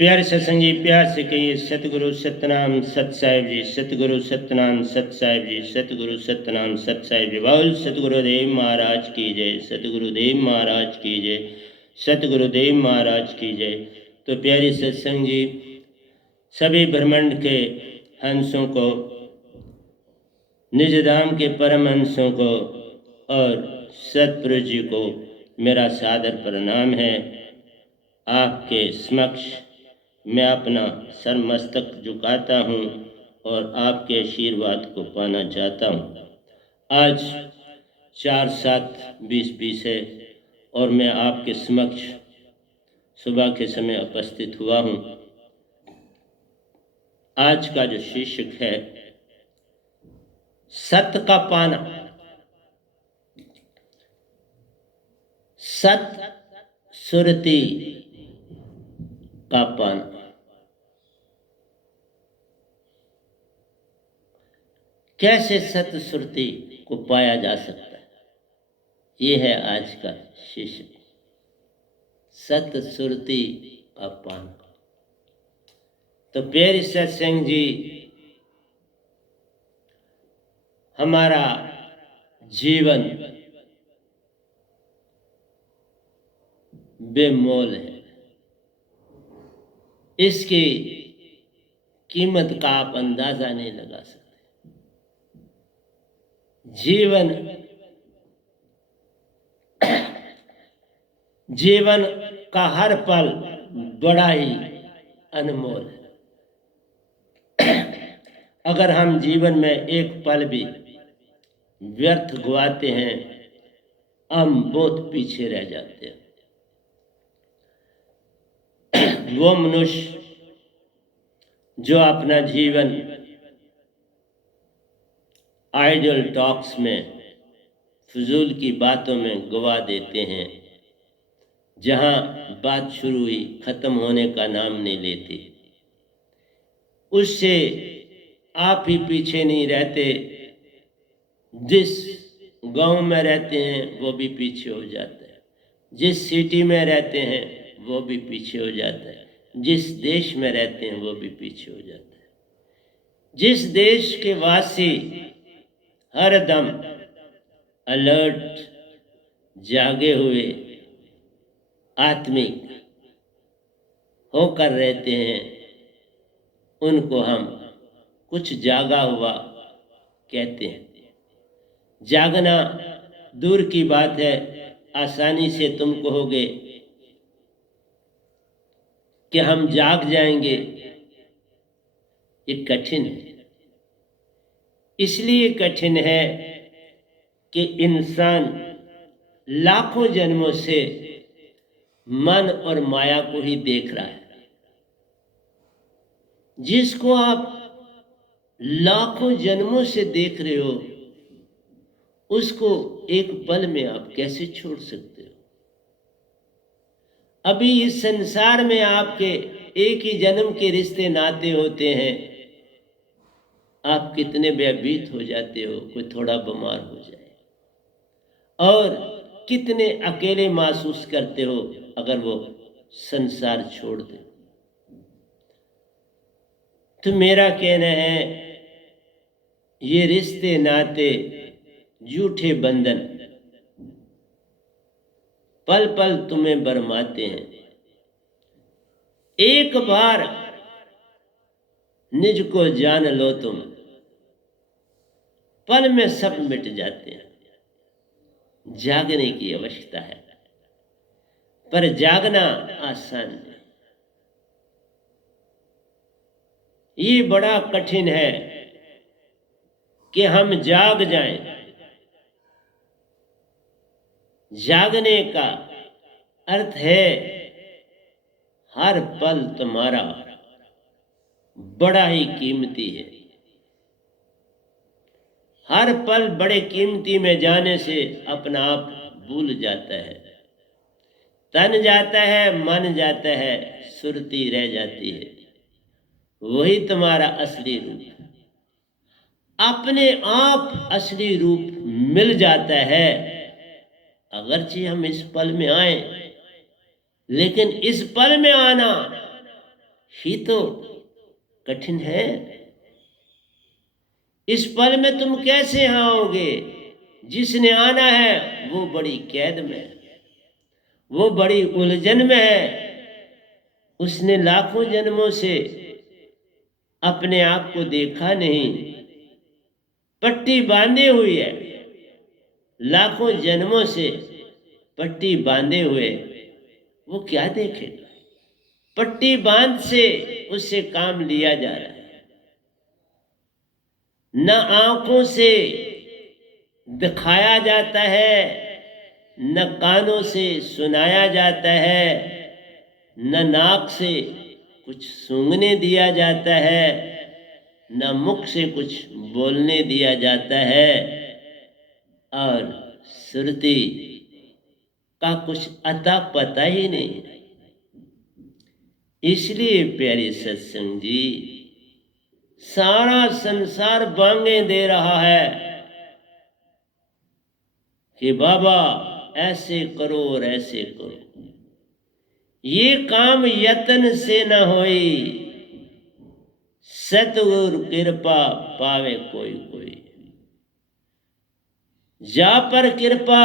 प्यारे सत्संग जी, प्यार से कहिए सतगुरु सतनाम सत साहिब जी, सतगुरु सतनाम सत साहिब जी, सतगुरु सतनाम सत साहिब जी। बोल सतगुरुदेव महाराज की जय, सतगुरुदेव महाराज की जय, सतगुरुदेव महाराज की जय। तो प्यारे सत्संग जी, सभी ब्रह्मांड के हंसों को, निज धाम के परम हंसों को और सतपुरुष जी को मेरा सादर प्रणाम है। आपके समक्ष मैं अपना सर मस्तक झुकाता हूँ और आपके आशीर्वाद को पाना चाहता हूँ। आज 4/7/2020 है और मैं आपके समक्ष सुबह के समय उपस्थित हुआ हूँ। आज का जो शीर्षक है सत्य का पाना। सत सुरति का पाना। कैसे सत्य सुरति को पाया जा सकता है, ये है आज का शीर्षक, सत्य सुरति का पाना। तो प्यारे सत्संग जी, हमारा जीवन बेमोल है। इसकी कीमत का आप अंदाजा नहीं लगा सकते। जीवन का हर पल बड़ा ही अनमोल है। अगर हम जीवन में एक पल भी व्यर्थ गवाते हैं, हम बहुत पीछे रह जाते हैं। वो मनुष्य जो अपना जीवन आइडल टॉक्स में, फजूल की बातों में गवा देते हैं, जहां बात शुरू हुई खत्म होने का नाम नहीं लेती, उससे आप ही पीछे नहीं रहते। जिस गांव में रहते हैं वो भी पीछे हो जाता है, जिस सिटी में रहते हैं वो भी पीछे हो जाता है, जिस देश में रहते हैं वो भी पीछे हो जाता है। जिस देश के वासी हर दम अलर्ट, जागे हुए, आत्मिक होकर रहते हैं, उनको हम कुछ जागा हुआ कहते हैं। जागना दूर की बात है, आसानी से तुम कहोगे कि हम जाग जाएंगे, ये कठिन है। इसलिए कठिन है कि इंसान लाखों जन्मों से मन और माया को ही देख रहा है। जिसको आप लाखों जन्मों से देख रहे हो, उसको एक पल में आप कैसे छोड़ सकते हो? अभी इस संसार में आपके एक ही जन्म के रिश्ते नाते होते हैं, आप कितने भयभीत हो जाते हो कोई थोड़ा बीमार हो जाए, और कितने अकेले महसूस करते हो अगर वो संसार छोड़ दे। तो मेरा कहना है, ये रिश्ते नाते, झूठे बंधन पल पल तुम्हें बरमाते हैं। एक बार निज को जान लो तुम, पल में सब मिट जाते हैं। जागने की आवश्यकता है, पर जागना आसान नहीं। ये बड़ा कठिन है कि हम जाग जाएं। जागने का अर्थ है हर पल तुम्हारा बड़ा ही कीमती है। हर पल बड़े कीमती में जाने से अपना आप भूल जाता है, तन जाता है, मन जाता है, सुरती रह जाती है। वही तुम्हारा असली रूप है। अपने आप असली रूप मिल जाता है, अगरचे हम इस पल में आए, लेकिन इस पल में आना ही तो कठिन है। इस पल में तुम कैसे आओगे? जिसने आना है वो बड़ी कैद में है, वो बड़ी उलझन में है। उसने लाखों जन्मों से अपने आप को देखा नहीं, पट्टी बांधे हुई है। लाखों जन्मों से पट्टी बांधे हुए वो क्या देखेगा? पट्टी बांध से उससे काम लिया जा रहा है। न आंखों से दिखाया जाता है, न कानों से सुनाया जाता है, न नाक से कुछ सूंघने दिया जाता है, न मुख से कुछ बोलने दिया जाता है, और सुरती का कुछ अता पता ही नहीं। इसलिए प्यारे सत्संग जी, सारा संसार बांगे दे रहा है कि बाबा ऐसे करो और ऐसे करो। ये काम यत्न से न होई, सतगुरु कृपा पावे कोई कोई। जा पर कृपा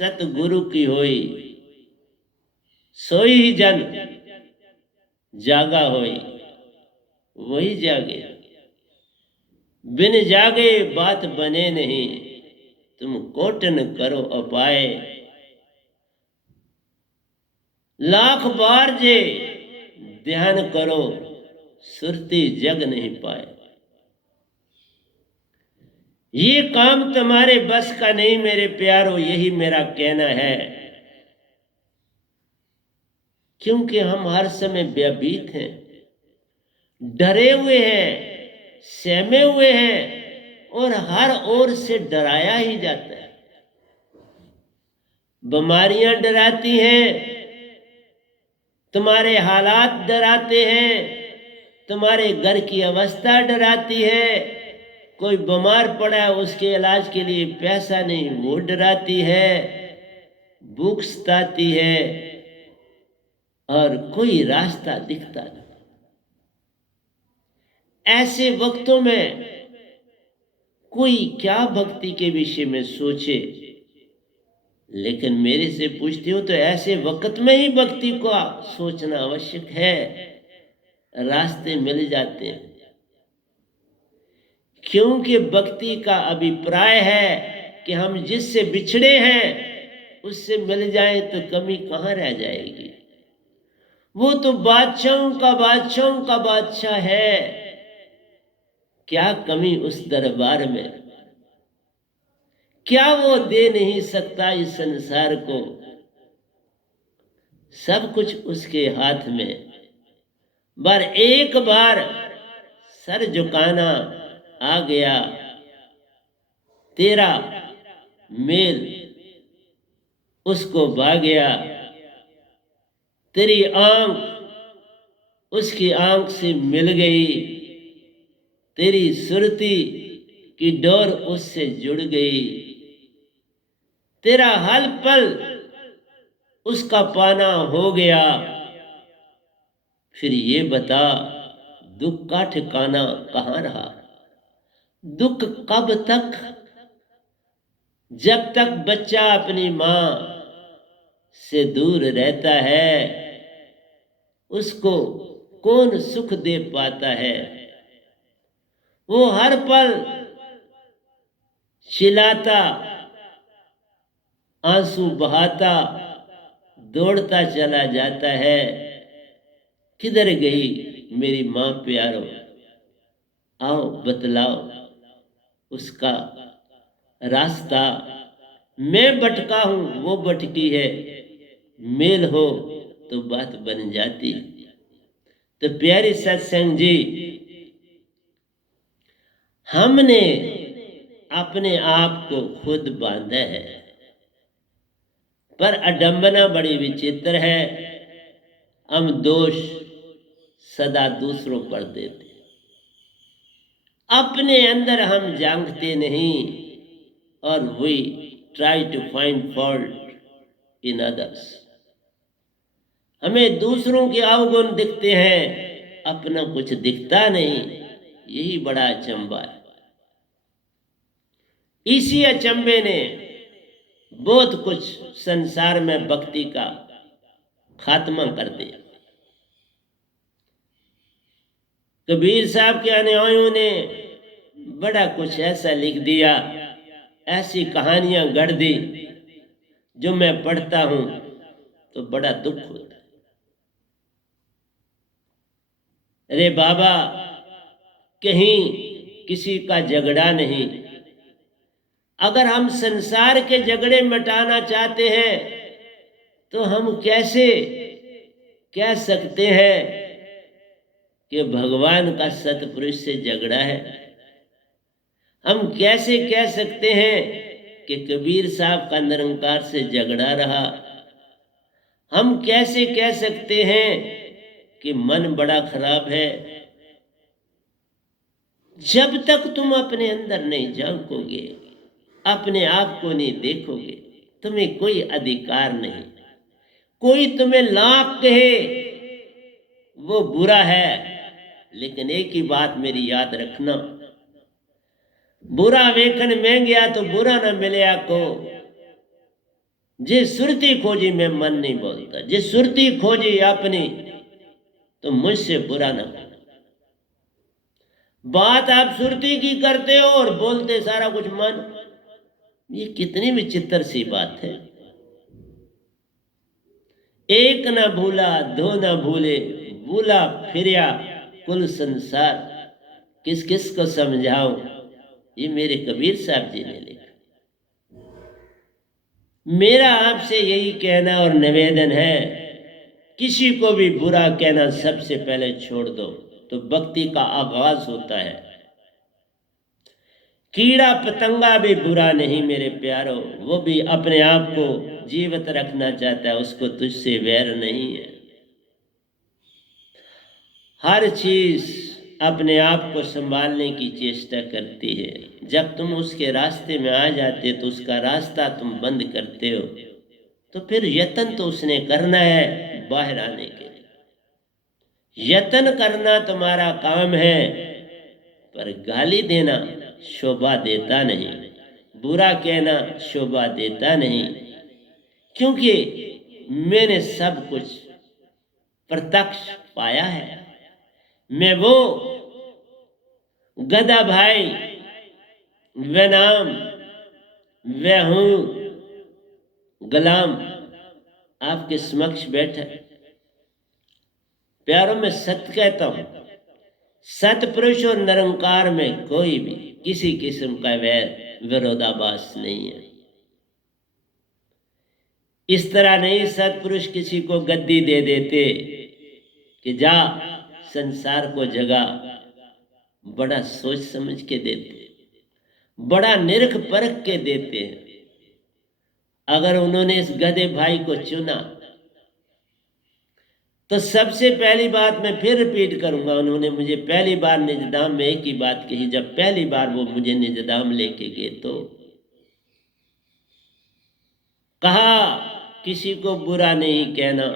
सतगुरु की होई, सोई ही जन जागा होई। वही जागे, बिन जागे बात बने नहीं। तुम कोटन करो अपाए, लाख बार जे ध्यान करो, सुरती जग नहीं पाए। ये काम तुम्हारे बस का नहीं मेरे प्यारो, यही मेरा कहना है। क्योंकि हम हर समय भयभीत हैं, डरे हुए हैं, सहमे हुए हैं, और हर ओर से डराया ही जाता है। बीमारियां डराती हैं, तुम्हारे हालात डराते हैं, तुम्हारे घर की अवस्था डराती है। कोई बीमार पड़ा है, उसके इलाज के लिए पैसा नहीं, वो डराती है। भूख सताती है, और कोई रास्ता दिखता नहीं। ऐसे वक्तों में कोई क्या भक्ति के विषय में सोचे, लेकिन मेरे से पूछते हो तो ऐसे वक्त में ही भक्ति को सोचना आवश्यक है। रास्ते मिल जाते हैं, क्योंकि भक्ति का अभिप्राय है कि हम जिससे बिछड़े हैं उससे मिल जाए तो कमी कहाँ रह जाएगी। वो तो बादशाहों का बादशाह है, क्या कमी उस दरबार में? क्या वो दे नहीं सकता इस संसार को? सब कुछ उसके हाथ में। एक बार सर झुकाना आ गया, तेरा मेल उसको भा गया। तेरी आंख उसकी आंख से मिल गई, तेरी सुरती की डोर उससे जुड़ गई। तेरा हल पल उसका पाना हो गया। फिर ये बता, दुख का ठिकाना कहाँ रहा? दुख कब तक? जब तक बच्चा अपनी मां से दूर रहता है, उसको कौन सुख दे पाता है? वो हर पल चिल्लाता, आंसू बहाता, दौड़ता चला जाता है। किधर गई मेरी मां प्यारो? आओ बतलाओ उसका रास्ता। मैं भटका हूं, वो भटकी है। मेल हो तो बात बन जाती। तो प्यारी सत्संग जी, हमने अपने आप को खुद बांधा है, पर अडंबना बड़ी विचित्र है। हम दोष सदा दूसरों पर देते, अपने अंदर हम जानते नहीं, और we try to find fault in others. हमें दूसरों के अवगुण दिखते हैं, अपना कुछ दिखता नहीं। यही बड़ा अचंबा है। इसी अचंबे ने बहुत कुछ संसार में भक्ति का खात्मा कर दिया। कबीर साहब के अनुयायियों ने बड़ा कुछ ऐसा लिख दिया, ऐसी कहानियां गढ़ दी जो मैं पढ़ता हूं तो बड़ा दुख होता है। अरे बाबा, कहीं किसी का झगड़ा नहीं। अगर हम संसार के झगड़े मिटाना चाहते हैं तो हम कैसे कह सकते हैं कि भगवान का सतपुरुष से झगड़ा है? हम कैसे कह सकते हैं कि कबीर साहब का निरंकार से झगड़ा रहा? हम कैसे कह सकते हैं कि मन बड़ा खराब है? जब तक तुम अपने अंदर नहीं झांकोगे, अपने आप को नहीं देखोगे, तुम्हें कोई अधिकार नहीं। कोई तुम्हें लाख कहे वो बुरा है, लेकिन एक ही बात मेरी याद रखना, बुरा वेखन में गया तो बुरा ना मिले को। जे सुरती खोजी मैं मन नहीं बोलता, जे सुरती खोजी अपनी तो मुझसे बुरा ना करना। बात आप सुरती की करते हो और बोलते सारा कुछ मन। ये कितनी विचित्र सी बात है। एक ना भूला दो ना भूले, भूला फिरिया कुल संसार। किस किस को समझाऊं, ये मेरे कबीर साहब जी ने लिखा। मेरा आपसे यही कहना और निवेदन है, किसी को भी बुरा कहना सबसे पहले छोड़ दो, तो भक्ति का आगाज होता है। कीड़ा पतंगा भी बुरा नहीं मेरे प्यारो, वो भी अपने आप को जीवित रखना चाहता है, उसको तुझसे वैर नहीं है। हर चीज अपने आप को संभालने की चेष्टा करती है। जब तुम उसके रास्ते में आ जाते तो उसका रास्ता तुम बंद करते हो, तो फिर यत्न तो उसने करना है बाहर आने के लिए। यत्न करना तुम्हारा काम है, पर गाली देना शोभा देता नहीं, बुरा कहना शोभा देता नहीं। क्योंकि मैंने सब कुछ प्रत्यक्ष पाया है। मैं वो गधा भाई व नाम व हूं गुलाम आपके समक्ष बैठा। प्यारों में सत्य कहता हूं, सतपुरुष और निरंकार में कोई भी किसी किस्म का वैर विरोधाभास नहीं है। इस तरह नहीं सतपुरुष किसी को गद्दी दे देते कि जा संसार को जगा। बड़ा सोच समझ के देते, बड़ा निरख परख के देते हैं। अगर उन्होंने इस गधे भाई को चुना तो सबसे पहली बात मैं फिर रिपीट करूंगा, उन्होंने मुझे पहली बार निजदाम में एक ही बात कही। जब पहली बार वो मुझे निजदाम लेके गए तो कहा किसी को बुरा नहीं कहना।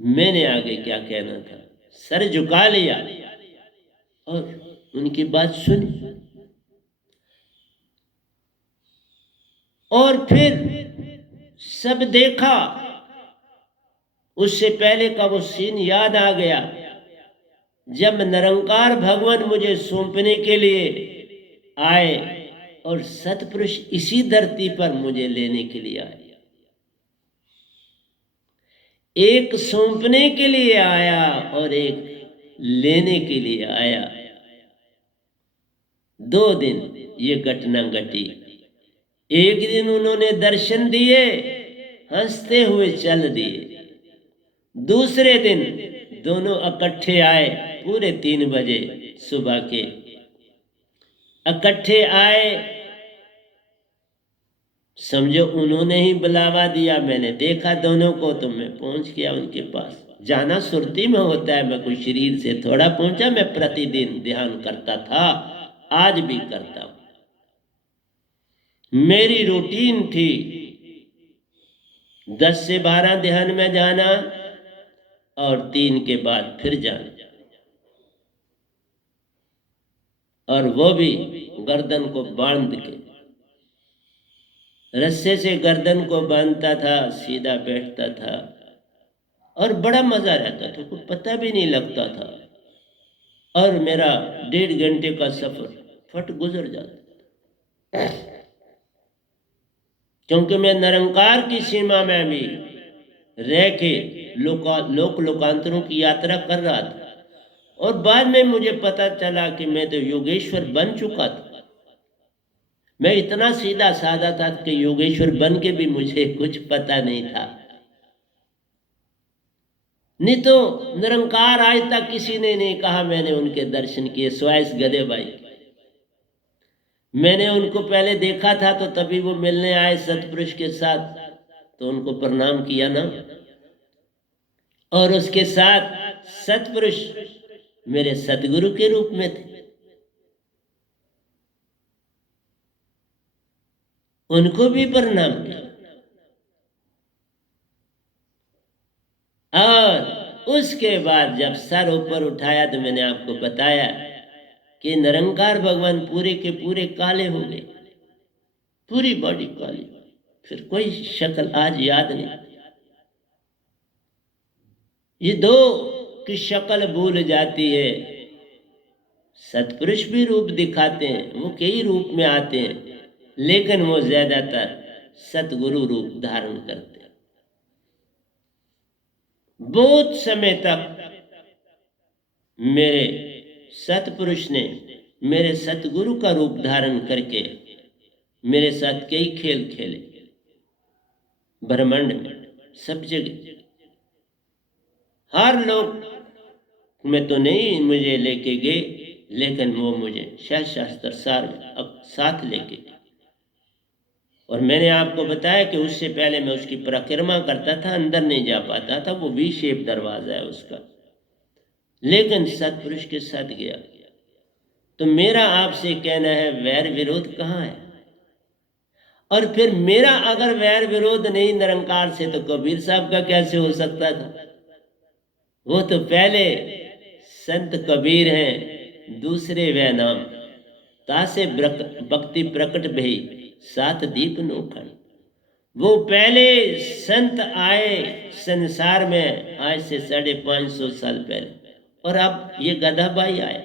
मैंने आगे क्या कहना था, सर झुका लिया और उनकी बात सुनी। और फिर सब देखा, उससे पहले का वो सीन याद आ गया जब निरंकार भगवान मुझे सौंपने के लिए आए और सतपुरुष इसी धरती पर मुझे लेने के लिए आए। एक सौंपने के लिए आया और एक लेने के लिए आया। 2 दिन ये घटना घटी। एक दिन उन्होंने दर्शन दिए, हंसते हुए चल दिए। दूसरे दिन दोनों इकट्ठे आए, पूरे 3 बजे सुबह के इकट्ठे आए। समझो उन्होंने ही बुलावा दिया। मैंने देखा दोनों को तो मैं पहुंच गया उनके पास। जाना सुरती में होता है, मैं कोई शरीर से थोड़ा पहुंचा। मैं प्रतिदिन ध्यान करता था, आज भी करता हूं। मेरी रूटीन थी 10 से 12 ध्यान में जाना और 3 के बाद फिर जाना, और वो भी गर्दन को बांध के। रस्से से गर्दन को बांधता था, सीधा बैठता था और बड़ा मजा रहता था, कुछ पता भी नहीं लगता था। और मेरा 1.5 घंटे का सफर फट गुजर जाता, क्योंकि मैं निरंकार की सीमा में भी रह के लोक लोकांतरों की यात्रा कर रहा था। और बाद में मुझे पता चला कि मैं तो योगेश्वर बन चुका था। मैं इतना सीधा साधा था कि योगेश्वर बन के भी मुझे कुछ पता नहीं था। नहीं तो निरंकार आज तक किसी ने नहीं कहा मैंने उनके दर्शन किए, स्वाइस गधे भाई। मैंने उनको पहले देखा था तो तभी वो मिलने आए सतपुरुष के साथ, तो उनको प्रणाम किया ना। और उसके साथ सतपुरुष मेरे सतगुरु के रूप में थे, उनको भी प्रणाम किया। और उसके बाद जब सर ऊपर उठाया तो मैंने आपको बताया कि निरंकार भगवान पूरे के पूरे काले हो गए, पूरी बॉडी काली, फिर कोई शक्ल आज याद नहीं। ये दो की शक्ल भूल जाती है। सतपुरुष भी रूप दिखाते हैं, वो कई रूप में आते हैं, लेकिन वो ज्यादातर सतगुरु रूप धारण करते हैं। बहुत समय तक मेरे सतपुरुष ने मेरे सतगुरु का रूप धारण करके मेरे साथ कई खेल खेले, ब्रह्मांड में सब जगह। हर लोग में तो नहीं मुझे लेके गए, लेकिन वो मुझे शास्त्र सार में साथ लेके गए। और मैंने आपको बताया कि उससे पहले मैं उसकी परिक्रमा करता था, अंदर नहीं जा पाता था, वो वी शेप दरवाजा है उसका, लेकिन सतपुरुष के साथ गया। तो मेरा आपसे कहना है, वैर विरोध कहाँ है? और फिर मेरा अगर वैर विरोध नहीं निरंकार से, तो कबीर साहब का कैसे हो सकता था? वो तो पहले संत कबीर हैं, दूसरे वे नाम तासे भक्ति प्रकट भई, सात दीप नोखन। वो पहले संत आए संसार में आज से 550 साल पहले, और अब ये गधाबाई आया।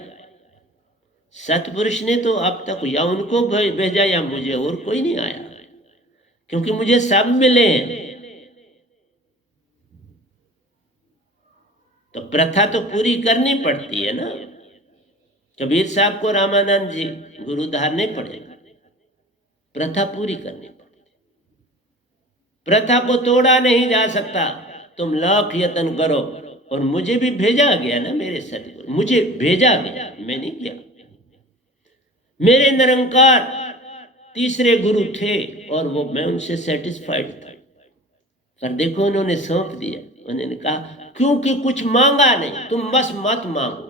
सतपुरुष ने तो अब तक या उनको भेजा या मुझे, और कोई नहीं आया, क्योंकि मुझे सब मिले हैं। तो प्रथा तो पूरी करनी पड़ती है ना। कबीर साहब को रामानंद जी गुरु धारने पड़ेगा, प्रथा पूरी करनी पड़ती। प्रथा को तोड़ा नहीं जा सकता, तुम लाख यत्न करो। और मुझे भी भेजा गया ना, मेरे सतगुरु मुझे भेजा गया, मैं नहीं किया। मेरे निरंकार तीसरे गुरु थे और वो मैं उनसे सेटिस्फाइड था। पर देखो उन्होंने सौंप दिया, उन्होंने कहा क्योंकि कुछ मांगा नहीं, तुम बस मत मांगो,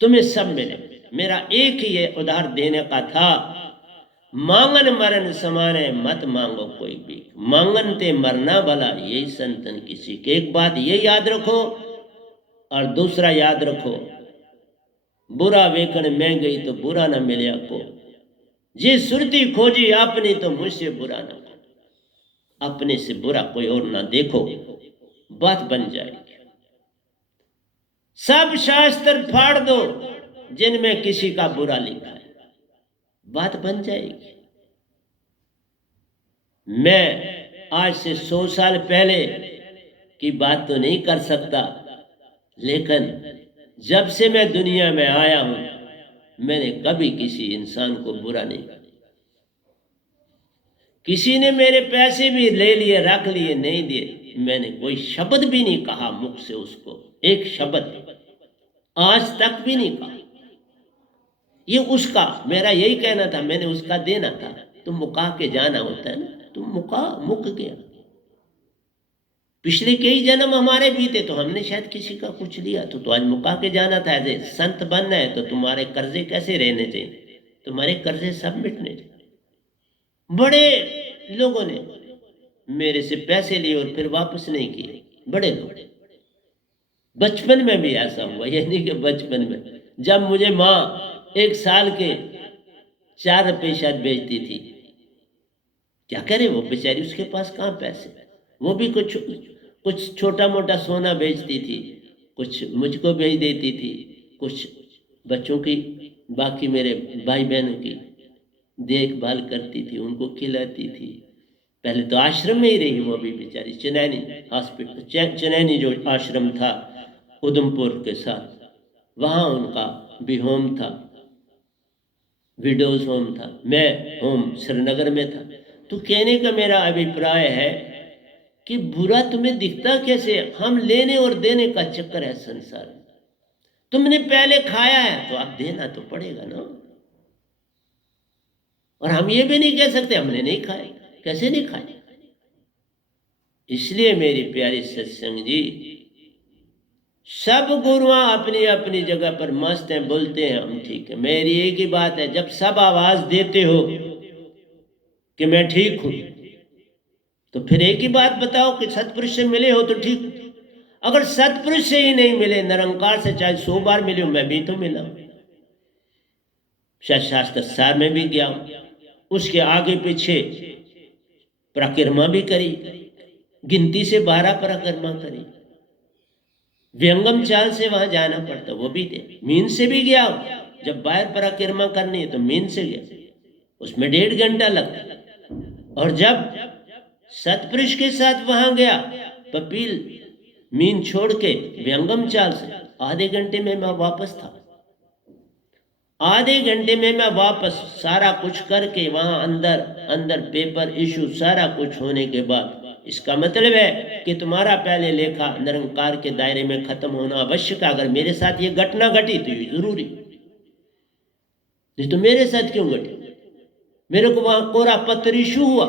तुम्हें सब मिले। मेरा एक ही ये उधार देने का था, मांगन मरण समाने मत मांगो कोई भी, मांगन ते मरना भला, यही संतन की सीख। एक बात ये याद रखो, और दूसरा याद रखो, बुरा वेकन में गई तो बुरा ना मिले को, जी सुरती खोजी अपनी तो मुझसे बुरा ना को। अपने से बुरा कोई और ना देखो, बात बन जाएगी। सब शास्त्र फाड़ दो जिनमें किसी का बुरा लिखा है, बात बन जाएगी। मैं आज से 100 साल पहले की बात तो नहीं कर सकता, लेकिन जब से मैं दुनिया में आया हूं, मैंने कभी किसी इंसान को बुरा नहीं कहा। किसी ने मेरे पैसे भी ले लिए, रख लिए, नहीं दिए, मैंने कोई शब्द भी नहीं कहा मुख से उसको, एक शब्द आज तक भी नहीं कहा। ये उसका, मेरा यही कहना था, मैंने उसका देना था। तुम मुका के जाना होता है ना, तुम मुक गया। पिछले कई जन्म हमारे बीते तो हमने शायद किसी का कुछ लिया, तो आज मुका के जाना था। ऐसे संत बनना है तो तुम्हारे कर्जे कैसे रहने चाहिए? तुम्हारे कर्जे सब मिटने चाहिए। बड़े लोगों ने मेरे से पैसे लिए और फिर वापस नहीं किए, बड़े लोग। बचपन में भी ऐसा हुआ, ये नहीं कि बचपन में, जब मुझे माँ 1 साल के 4 रुपये शायद बेचती थी। क्या करे वो बेचारी, उसके पास कहाँ पैसे, वो भी कुछ छोटा मोटा सोना बेचती थी, कुछ मुझको भेज देती थी, कुछ बच्चों की, बाकी मेरे भाई बहनों की देखभाल करती थी, उनको खिलाती थी। पहले तो आश्रम में ही रही वो भी बेचारी, चनैनी हॉस्पिटल, चनैनी जो आश्रम था उधमपुर के साथ, वहाँ उनका भी होम था, विडोज होम था, मैं होम श्रीनगर में था। तो कहने का मेरा अभिप्राय है कि बुरा तुम्हें दिखता कैसे, हम लेने और देने का चक्कर है संसार में। तुमने पहले खाया है तो अब देना तो पड़ेगा ना। और हम ये भी नहीं कह सकते हमने नहीं खाए, कैसे नहीं खाए। इसलिए मेरी प्यारी सत्संग जी, सब गुरुआ अपनी अपनी जगह पर मस्त हैं, बोलते हैं हम ठीक है। मेरी एक ही बात है, जब सब आवाज देते हो कि मैं ठीक हूं, तो फिर एक ही बात बताओ कि सतपुरुष से मिले हो तो ठीक। अगर सतपुरुष से ही नहीं मिले, निरंकार से चाहे 100 बार मिले हो, मैं भी तो मिला हूं, शायद शास्त्र सार में भी गया हूं, उसके आगे पीछे परिक्रमा भी करी, गिनती से 12 परिक्रमा करी, व्यंगम चाल से वहां जाना पड़ता, वो भी थे, मीन से भी गया हूं। जब बाहर परिक्रमा करनी है तो मीन से गया, उसमें 1.5 घंटा लगता। और जब सतपुरुष के साथ वहां गया, पपील मीन छोड़ के व्यंगम चाल से, आधे घंटे में मैं वापस था। आधे घंटे में मैं वापस, सारा कुछ करके वहां अंदर पेपर इशू सारा कुछ होने के बाद, इसका मतलब है कि तुम्हारा पहले लेखा निरंकार के दायरे में खत्म होना आवश्यक है। अगर मेरे साथ ये घटना घटी तो ये जरूरी, नहीं तो मेरे साथ क्यों घटी। मेरे को वहां कोरा पत्र इशू हुआ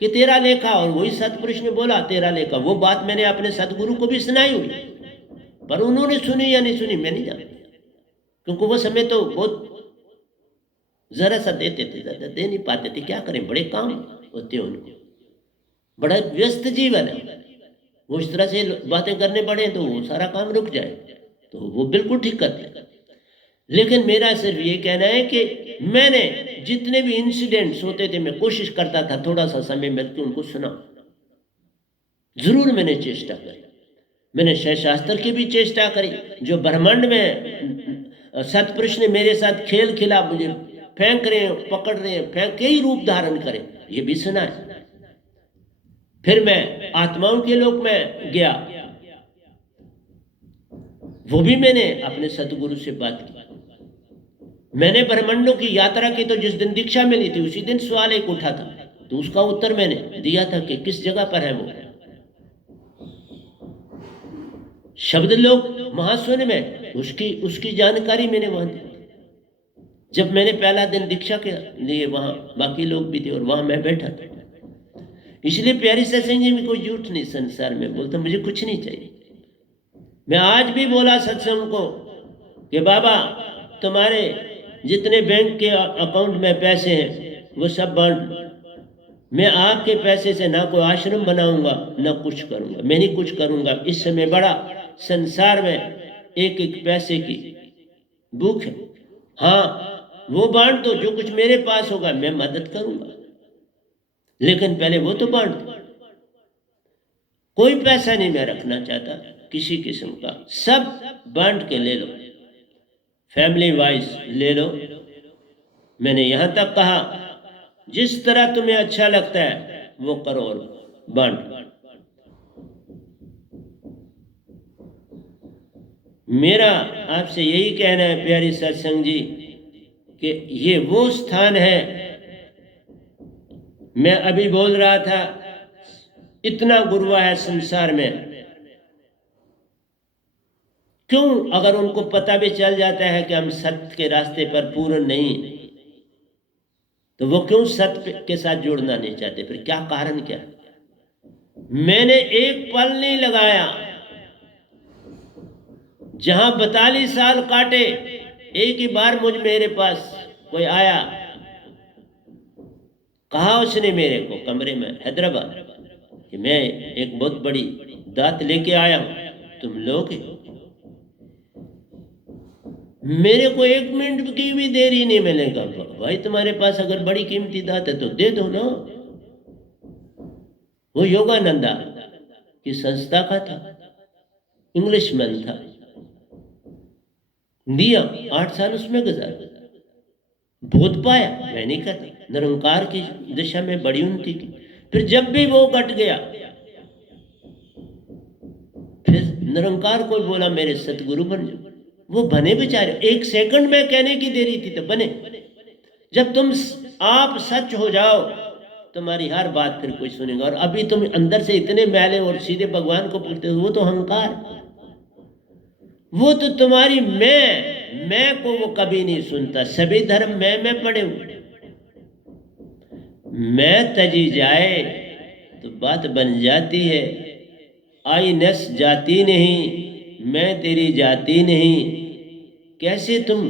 कि तेरा लेखा, और वही सतपुरुष ने बोला तेरा लेखा। वो बात मैंने अपने सतगुरु को भी सुनाई हुई, पर उन्होंने सुनी या नहीं सुनी मैं नहीं जानता, क्योंकि वो समय तो बहुत जरा सा देते थे, ज्यादा दे नहीं पाते थे। क्या करें, बड़े काम होते हैं उनको, बड़ा व्यस्त जीवन है। वो इस तरह से बातें करने पड़े तो वो सारा काम रुक जाए, तो वो बिल्कुल ठीक करते। लेकिन मेरा सिर्फ ये कहना है कि मैंने जितने भी इंसिडेंट्स होते थे, मैं कोशिश करता था थोड़ा सा समय मिलकर उनको सुना। जरूर मैंने चेष्टा करी, मैंने शास्त्र की भी चेष्टा करी। जो ब्रह्मांड में सतपुरुष ने मेरे साथ खेल खिला, मुझे फेंक रहे हैं, पकड़ रहे हैं, फेंक कई रूप धारण करे, ये भी सुना है। फिर मैं आत्माओं के लोक में गया, वो भी मैंने अपने सतगुरु से बात की। मैंने ब्रह्मांडों की यात्रा की, तो जिस दिन दीक्षा मिली थी उसी दिन सवाल एक उठा था, तो उसका उत्तर मैंने दिया था कि किस जगह पर है वो। शब्द लोक महाशून्य में उसकी जानकारी मैंने वहां दी। जब मैंने पहला दिन दीक्षा के लिए, वहां बाकी लोग भी थे और वहां मैं बैठा था। इसलिए प्यारी सत्संग जी में कोई झूठ नहीं संसार में बोलता, मुझे कुछ नहीं चाहिए। मैं आज भी बोला सत्संग को कि बाबा तुम्हारे जितने बैंक के अकाउंट में पैसे हैं वो सब बांट, मैं आपके पैसे से ना कोई आश्रम बनाऊंगा ना कुछ करूंगा, मैं नहीं कुछ करूंगा। इस समय बड़ा संसार में एक एक पैसे की भूख है। हाँ वो बांट दो, जो कुछ मेरे पास होगा मैं मदद करूंगा, लेकिन पहले वो तो बांट दो। कोई पैसा नहीं मैं रखना चाहता किसी किस्म का, सब बांट के ले लो, फैमिली वाइज ले लो। मैंने यहां तक कहा जिस तरह तुम्हें अच्छा लगता है वो करो और बांट। मेरा आपसे यही कहना है प्यारी सत्संग जी कि ये वो स्थान है, मैं अभी बोल रहा था इतना गुरुआ है संसार में, क्यों अगर उनको पता भी चल जाता है कि हम सत्य के रास्ते पर पूर्ण नहीं, तो वो क्यों सत्य के साथ जुड़ना नहीं चाहते, फिर क्या कारण क्या। मैंने एक पल नहीं लगाया, जहां 42 साल काटे, एक ही बार मेरे पास कोई आया, कहा उसने मेरे को कमरे में, हैदराबाद, कि मैं एक बहुत बड़ी दात लेके आया हूं, तुम लोगे? मेरे को 1 मिनट की भी देरी नहीं मिलेगा। भाई तुम्हारे पास अगर बड़ी कीमती दात है तो दे दो ना। वो योगानंदा की संस्था का था, इंग्लिशमैन था, दिया 8 साल उसमें गुजारा, बोध पाया। मैं नहीं कहता, निरंकार की दिशा में बड़ी उन्नति की। फिर जब भी वो कट गया, फिर निरंकार को बोला मेरे सतगुरु बन जाओ। वो बने बेचारे, 1 सेकंड में कहने की देरी थी तो बने। जब तुम आप सच हो जाओ, तुम्हारी हर बात फिर कोई सुनेगा। और अभी तुम अंदर से इतने मैले और सीधे भगवान को पूछते हो, वो तो अहंकार, वो तो तुम्हारी मैं को वो कभी नहीं सुनता। सभी धर्म मैं पड़े हुए, मैं तजी जाए तो बात बन जाती है। आई नस जाती नहीं, मैं तेरी जाती नहीं। कैसे तुम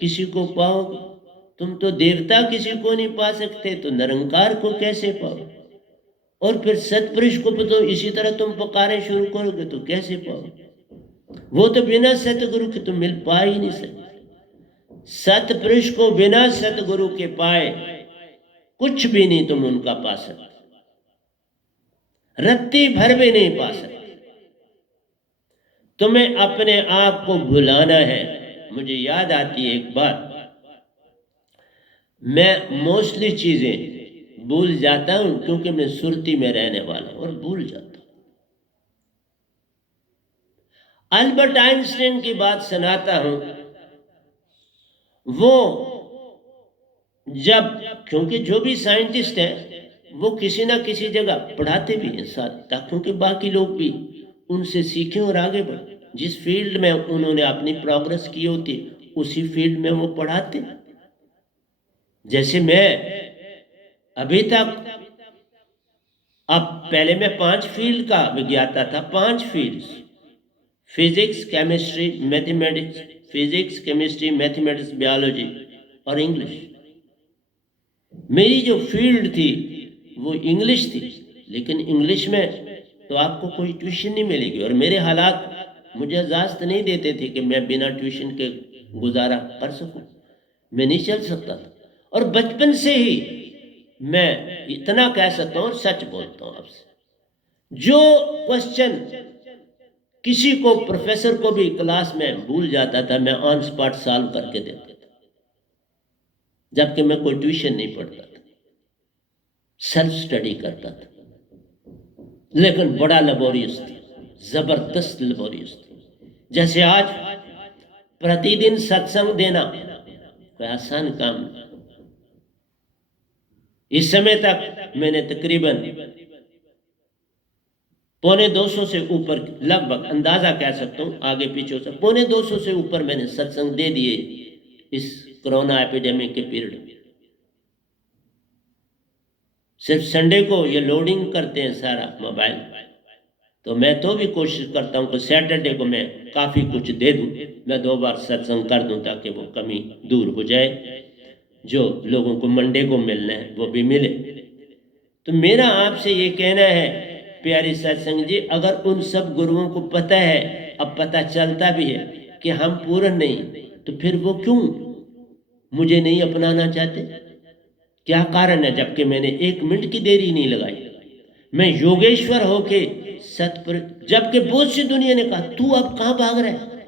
किसी को पाओगे? तुम तो देवता किसी को नहीं पा सकते, तो निरंकार को कैसे पाओ? और फिर सतपुरुष को तो इसी तरह तुम पुकारे शुरू करोगे तो कैसे पाओ? वो तो बिना सतगुरु के तुम मिल पा ही नहीं सकते। सतपुरुष को बिना सतगुरु के पाए कुछ भी नहीं तुम उनका पा सकते, रत्ती भर भी नहीं पा सकते। तुम्हें अपने आप को भुलाना है। मुझे याद आती है एक बात, मैं मोस्टली चीजें भूल जाता हूं क्योंकि मैं सुरती में रहने वाला हूं और भूल जाता हूं। अल्बर्ट आइंस्टाइन की बात सुनाता हूं। वो जब, क्योंकि जो भी साइंटिस्ट है वो किसी ना किसी जगह पढ़ाते भी हैं साथ, ताकि बाकी लोग भी उनसे सीखें और आगे बढ़े। जिस फील्ड में उन्होंने अपनी प्रोग्रेस की होती उसी फील्ड में वो पढ़ाते। जैसे मैं अभी तक, अब पहले मैं 5 फील्ड का विज्ञाता था, 5 fields, physics, chemistry, mathematics, physics, chemistry, mathematics, biology और इंग्लिश। मेरी जो फील्ड थी वो इंग्लिश थी, लेकिन इंग्लिश में तो आपको कोई ट्यूशन नहीं मिलेगी। और मेरे हालात मुझे इजाजत नहीं देते थे कि मैं बिना ट्यूशन के गुजारा कर सकूं, मैं नहीं चल सकता था। और बचपन से ही मैं इतना कह सकता हूं और सच बोलता हूं आपसे, जो क्वेश्चन किसी को, प्रोफेसर को भी क्लास में भूल जाता था, मैं ऑन स्पॉट सॉल्व करके देता था, जबकि मैं कोई ट्यूशन नहीं पढ़ता था, सेल्फ स्टडी करता था। लेकिन बड़ा लेबोरियस थी, जबरदस्त लेबोरियस थी। जैसे आज प्रतिदिन सत्संग देना कोई आसान काम नहीं। इस समय तक मैंने तकरीबन 250 से ऊपर, लगभग अंदाजा कह सकता हूं, आगे पीछे से 250 से ऊपर मैंने सत्संग दे दिए इस कोरोना एपिडेमिक के पीरियड में। सिर्फ संडे को ये लोडिंग करते हैं सारा मोबाइल, तो मैं तो भी कोशिश करता हूं कि सैटरडे को मैं काफ़ी कुछ दे दूं, मैं 2 बार सत्संग कर दूं ताकि वो कमी दूर हो जाए। जो लोगों को मंडे को मिलना है वो भी मिले। तो मेरा आपसे ये कहना है प्यारी सत्संग जी, अगर उन सब गुरुओं को पता है, अब पता चलता भी है कि हम पूर्ण नहीं, तो फिर वो क्यों मुझे नहीं अपनाना चाहते? क्या कारण है? जबकि मैंने 1 मिनट की देरी नहीं लगाई। मैं योगेश्वर होके सतपुर, जबकि बहुत सी दुनिया ने कहा तू अब कहां भाग रहा है?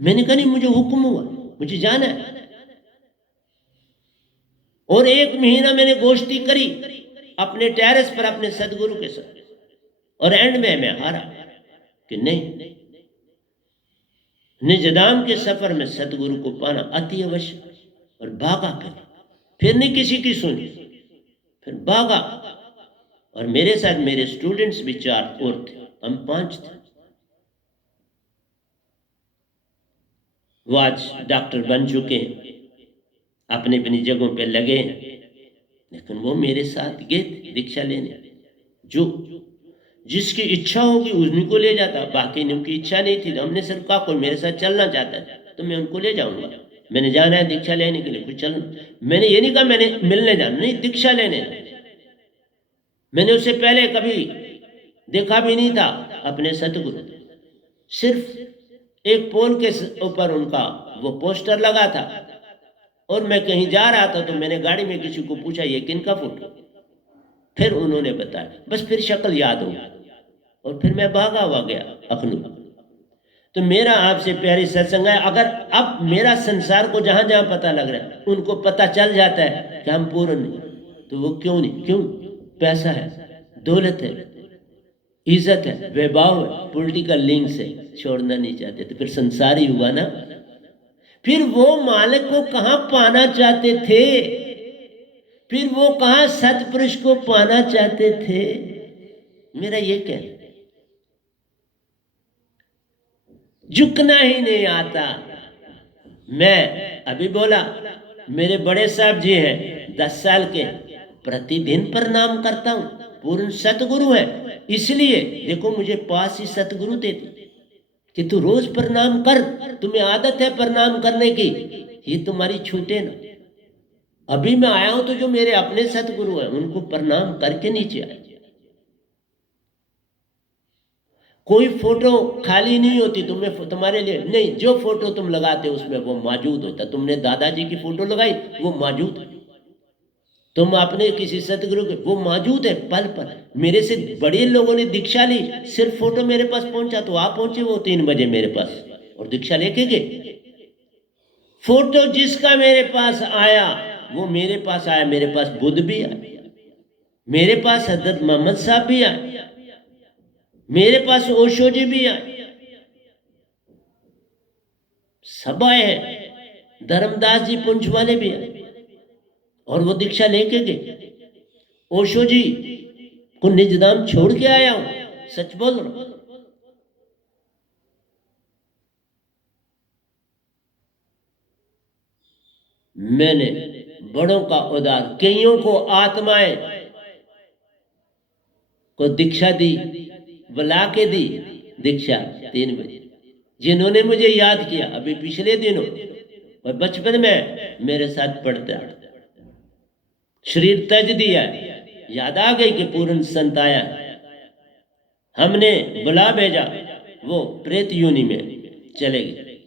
मैंने कहा नहीं, मुझे हुक्म हुआ, मुझे जाना है। और 1 महीना मैंने गोष्ठी करी अपने टेरेस पर अपने सदगुरु के साथ, और एंड में मैं हारा कि नहीं, निजदाम के सफर में सतगुरु को पाना अति अवश्य। और भागा, फिर नहीं किसी की सुनी, फिर भागा। और मेरे साथ मेरे स्टूडेंट्स भी 4 और थे, हम 5 थे। वो आज डॉक्टर बन चुके हैं, अपनी अपनी जगहों पे लगे हैं, लेकिन वो मेरे साथ गए थे दीक्षा लेने। जो जिसकी इच्छा होगी उन्हीं को ले जाता, बाकी ने उनकी इच्छा नहीं थी तो हमने सिर्फ कहा कोई मेरे साथ चलना चाहता है तो मैं उनको ले जाऊंगा। मैंने जाना है दीक्षा लेने के लिए, कुछ चलना, मैंने ये नहीं कहा मैंने मिलने जाना, नहीं, दीक्षा लेने। मैंने उससे पहले कभी देखा भी नहीं था अपने सतगुरु। सिर्फ एक पोल के ऊपर उनका वो पोस्टर लगा था और मैं कहीं जा रहा था तो मैंने गाड़ी में किसी को पूछा ये किनका फोटो, फिर उन्होंने बताया, बस फिर शक्ल याद हो और फिर मैं भागा हुआ गया अखनूर। तो मेरा आपसे प्यारी सत्संग है, अगर अब मेरा संसार को जहां जहां पता लग रहा है उनको पता चल जाता है कि हम पूर्ण नहीं, तो वो क्यों नहीं? क्यों? पैसा है, दौलत है, इज्जत है, वैभव है, पॉलिटिकल लिंक से छोड़ना नहीं चाहते, तो फिर संसार ही हुआ ना। फिर वो मालिक को कहां पाना चाहते थे? फिर वो कहां सतपुरुष को पाना चाहते थे? मेरा ये कहना, झुकना ही नहीं आता। मैं अभी बोला, मेरे बड़े साहब जी हैं 10 साल के, प्रतिदिन प्रणाम करता हूं, पूर्ण सतगुरु है। इसलिए देखो मुझे पास ही सतगुरु देते कि तू रोज प्रणाम कर, तुम्हें आदत है प्रणाम करने की, ये तुम्हारी छूटे ना। अभी मैं आया हूं तो जो मेरे अपने सतगुरु हैं उनको प्रणाम करके नीचे आए। कोई फोटो खाली नहीं होती तुम्हें, तुम्हारे लिए नहीं, जो फोटो तुम लगाते हो उसमें वो मौजूद होता। तुमने दादाजी की फोटो लगाई, वो मौजूद है। तुम अपने किसी सतगुरु के, वो मौजूद है पल पल। मेरे से बड़े लोगों ने दीक्षा ली, सिर्फ फोटो मेरे पास पहुंचा तो आप पहुंचे वो 3 बजे मेरे पास और दीक्षा लेके गए। फोटो जिसका मेरे पास आया वो मेरे पास आया, मेरे पास बुद्ध भी आया, मेरे पास हजरत मोहम्मद साहब भी आए, मेरे पास ओशो जी भी आए, सब आए हैं, धर्मदास जी पुंछ वाले भी आए और वो दीक्षा लेके गए। ओशो जी को निजधाम छोड़ के आया हूं, सच बोल रहा हूं। मैंने बड़ों का उदार, कईयों को आत्माएं को दीक्षा दी, बुला के दी दीक्षा 3 बजे, जिन्होंने मुझे याद किया अभी पिछले दिनों और बचपन में मेरे साथ पढ़ता, शरीर तज दिया, याद आ गई कि पूर्ण संत आया, हमने बुला भेजा, वो प्रेत योनि में चले गए।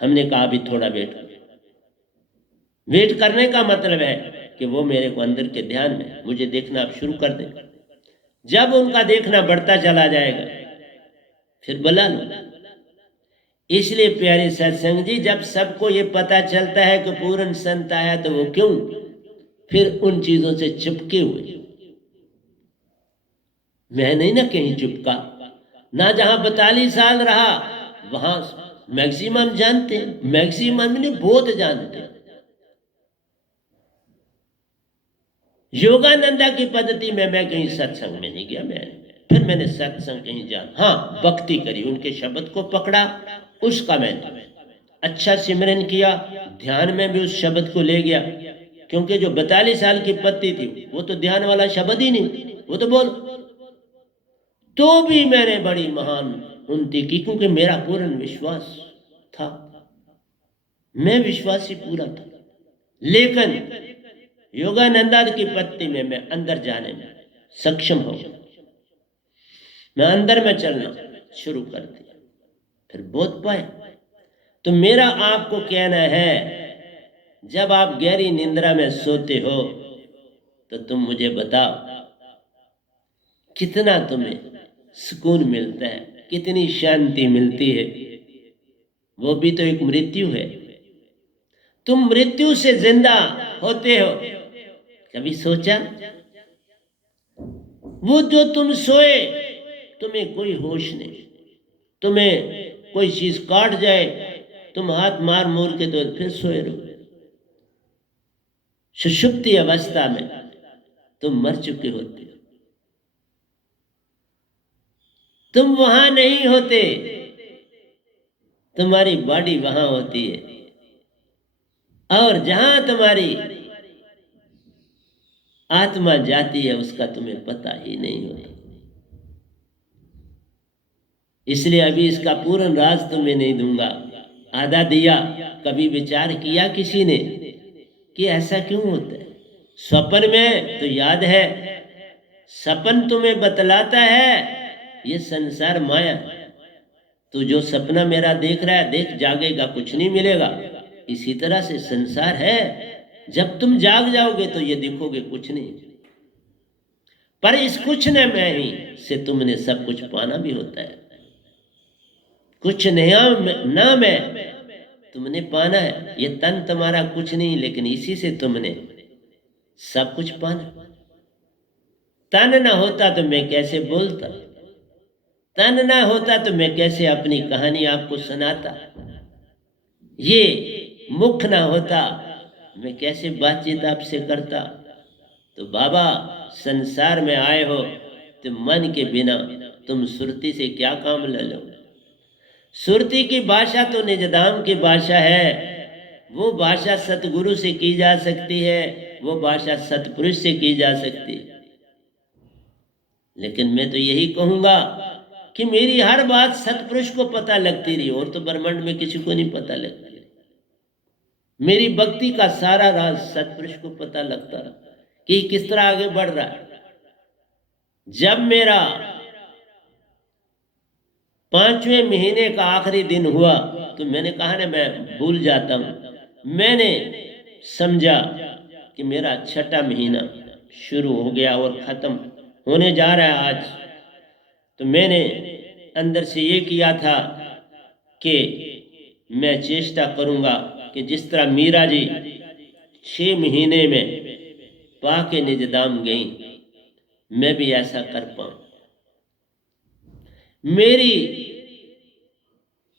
हमने कहा अभी थोड़ा वेट करने का मतलब है कि वो मेरे को अंदर के ध्यान में मुझे देखना अब शुरू कर दे। जब उनका देखना बढ़ता चला जाएगा फिर बुला लो। इसलिए प्यारे सत्संग जी, जब सबको ये पता चलता है कि पूर्ण संत आया तो वो क्यों फिर उन चीजों से चिपके हुए? मैं नहीं ना कहीं चिपका, ना जहां 42 साल रहा वहां मैक्सिमम जानते हैं, मैक्सिमम नहीं बहुत जानते हैं। योगानंदा की पद्धति में मैं कहीं सत्संग में नहीं गया, फिर मैंने सत्संग कहीं जान, हाँ भक्ति करी, उनके शब्द को पकड़ा, उसका मैंने अच्छा सिमरन किया, ध्यान में भी उस शब्द को ले गया, क्योंकि जो 42 साल की पत्ती थी वो तो ध्यान वाला शब्द ही नहीं, वो तो बोल, तो भी मैंने बड़ी महान उन्नति की, क्योंकि मेरा पूर्ण विश्वास था, मैं विश्वासी पूरा था। लेकिन योगानंदा की पत्ती में मैं अंदर जाने में सक्षम हो, मैं अंदर में चलना शुरू कर दिया, फिर बोध पाए। तो मेरा आपको कहना है, जब आप गहरी निंद्रा में सोते हो तो तुम मुझे बताओ कितना तुम्हें सुकून मिलता है, कितनी शांति मिलती है। वो भी तो एक मृत्यु है, तुम मृत्यु से जिंदा होते हो, कभी सोचा? वो जो तुम सोए, तुम्हें कोई होश नहीं, तुम्हें कोई चीज काट जाए, तुम हाथ मार मोर के तो फिर सोए रहो। सुषुप्ति अवस्था में तुम मर चुके होते हो, तुम वहां नहीं होते, तुम्हारी बॉडी वहां होती है, और जहां तुम्हारी आत्मा जाती है उसका तुम्हें पता ही नहीं होता। इसलिए अभी इसका पूर्ण राज तुम्हें नहीं दूंगा, आधा दिया। कभी विचार किया किसी ने कि ऐसा क्यों होता है? स्वप्न में तो याद है सपन तुम्हें बतलाता है ये संसार माया है। तू जो सपना मेरा देख रहा है, देख, जागेगा कुछ नहीं मिलेगा। इसी तरह से संसार है, जब तुम जाग जाओगे तो ये दिखोगे कुछ नहीं। पर इस कुछ न मैं ही से तुमने सब कुछ पाना भी होता है। कुछ नया ना मैं तुमने पाना है। ये तन तुम्हारा कुछ नहीं, लेकिन इसी से तुमने सब कुछ पाना। तन ना होता तो मैं कैसे बोलता, तन ना होता तो मैं कैसे अपनी कहानी आपको सुनाता, ये मुख ना होता मैं कैसे बातचीत आपसे करता। तो बाबा, संसार में आए हो तो मन के बिना तुम सुरती से क्या काम ले लो। सुरती की भाषा तो निजदाम की भाषा है। वो भाषा सतगुरु से की जा सकती है, वो भाषा सतपुरुष से की जा सकती है। लेकिन मैं तो यही कहूंगा कि मेरी हर बात सतपुरुष को पता लगती रही, और तो ब्रह्मांड में किसी को नहीं पता लगती। मेरी भक्ति का सारा राज सतपुरुष को पता लगता रहा कि किस तरह आगे बढ़ रहा है। जब मेरा 5वें महीने का आखिरी दिन हुआ तो मैंने कहा ना, मैं भूल जाता हूं। मैंने समझा कि मेरा 6ठा महीना शुरू हो गया और खत्म होने जा रहा है आज। तो मैंने अंदर से ये किया था कि मैं चेष्टा करूंगा कि जिस तरह मीरा जी 6 महीने में पाके निजदाम गई, मैं भी ऐसा कर पाऊं। मेरी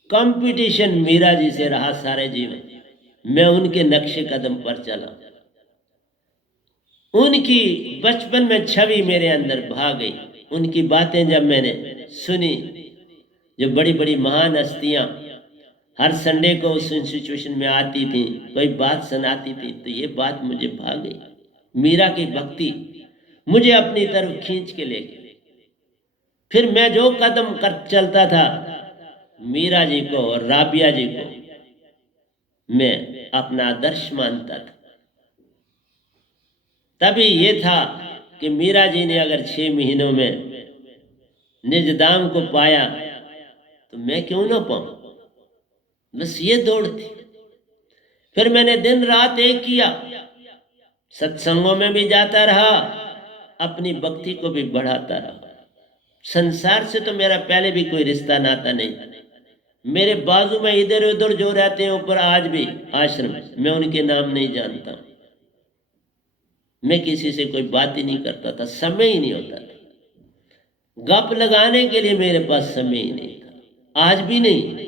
कंपटीशन मीरा जी से रहा सारे जीवन। मैं उनके नक्शे कदम पर चला, उनकी बचपन में छवि मेरे अंदर भाग गई। उनकी बातें जब मैंने सुनी, जो बड़ी बड़ी महान हस्तियां हर संडे को उस इंस्टीट्यूशन में आती थी, कोई बात सुनाती थी, तो ये बात मुझे भाग गई। मीरा की भक्ति मुझे अपनी तरफ खींच के ले गई। फिर मैं जो कदम कर चलता था, मीरा जी को और राबिया जी को मैं अपना आदर्श मानता था। तभी ये था कि मीरा जी ने अगर 6 महीनों में निजदाम को पाया तो मैं क्यों ना पाऊं। बस ये दौड़ थी। फिर मैंने दिन रात एक किया, सत्संगों में भी जाता रहा, अपनी भक्ति को भी बढ़ाता रहा। संसार से तो मेरा पहले भी कोई रिश्ता नाता नहीं। मेरे बाजू में इधर उधर जो रहते हैं ऊपर आज भी आश्रम, मैं उनके नाम नहीं जानता। मैं किसी से कोई बात ही नहीं करता था, समय ही नहीं होता था। गप लगाने के लिए मेरे पास समय ही नहीं था, आज भी नहीं,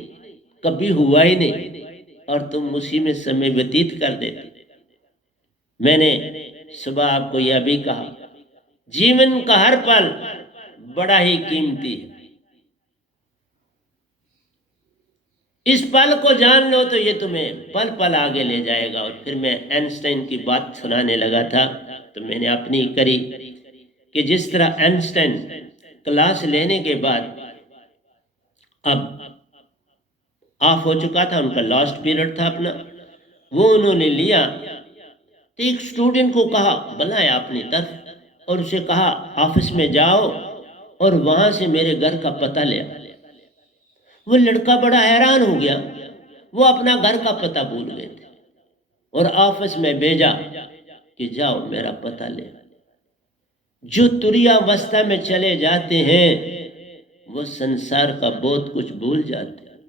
कभी हुआ ही नहीं। और तुम उसी में समय व्यतीत कर देते। मैंने सुबह आपको यह भी कहा, जीवन का हर पल बड़ा ही कीमती है। इस पल को जान लो तो ये तुम्हें पल पल आगे ले जाएगा। और फिर मैं आइंस्टाइन की बात सुनाने लगा था, तो मैंने अपनी करी कि जिस तरह आइंस्टाइन क्लास लेने के बाद अब ऑफ हो चुका था, उनका लास्ट पीरियड था अपना, वो उन्होंने लिया। तो एक स्टूडेंट को कहा, बुलाया अपनी तरफ और उसे कहा ऑफिस में जाओ और वहां से मेरे घर का पता ले आओ। वो लड़का बड़ा हैरान हो गया, वो अपना घर का पता भूल गए थे और ऑफिस में भेजा कि जाओ मेरा पता ले। जो तुरीयावस्था में चले जाते हैं वो संसार का बहुत कुछ भूल जाते हैं,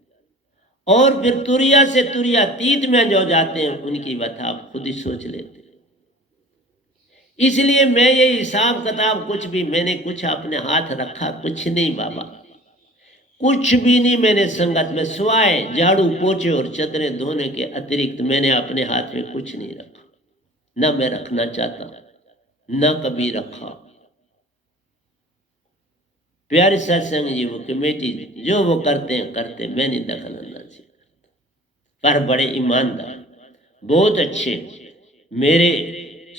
और फिर तुरिया से तुरियातीत में जो जाते हैं उनकी व्यथा आप खुद ही सोच लेते हैं। इसलिए मैं ये हिसाब किताब कुछ भी, मैंने कुछ अपने हाथ रखा कुछ नहीं बाबा, कुछ भी नहीं। मैंने संगत में स्वाए झाड़ू पोछे और चदरें धोने के अतिरिक्त मैंने अपने हाथ में कुछ नहीं रखा, ना मैं रखना चाहता, ना कभी रखा। प्यारे सत्संग जी, वो कमेटी जो वो करते हैं करते, मैं नहीं दखल अंदाजी करता। पर बड़े ईमानदार, बहुत अच्छे मेरे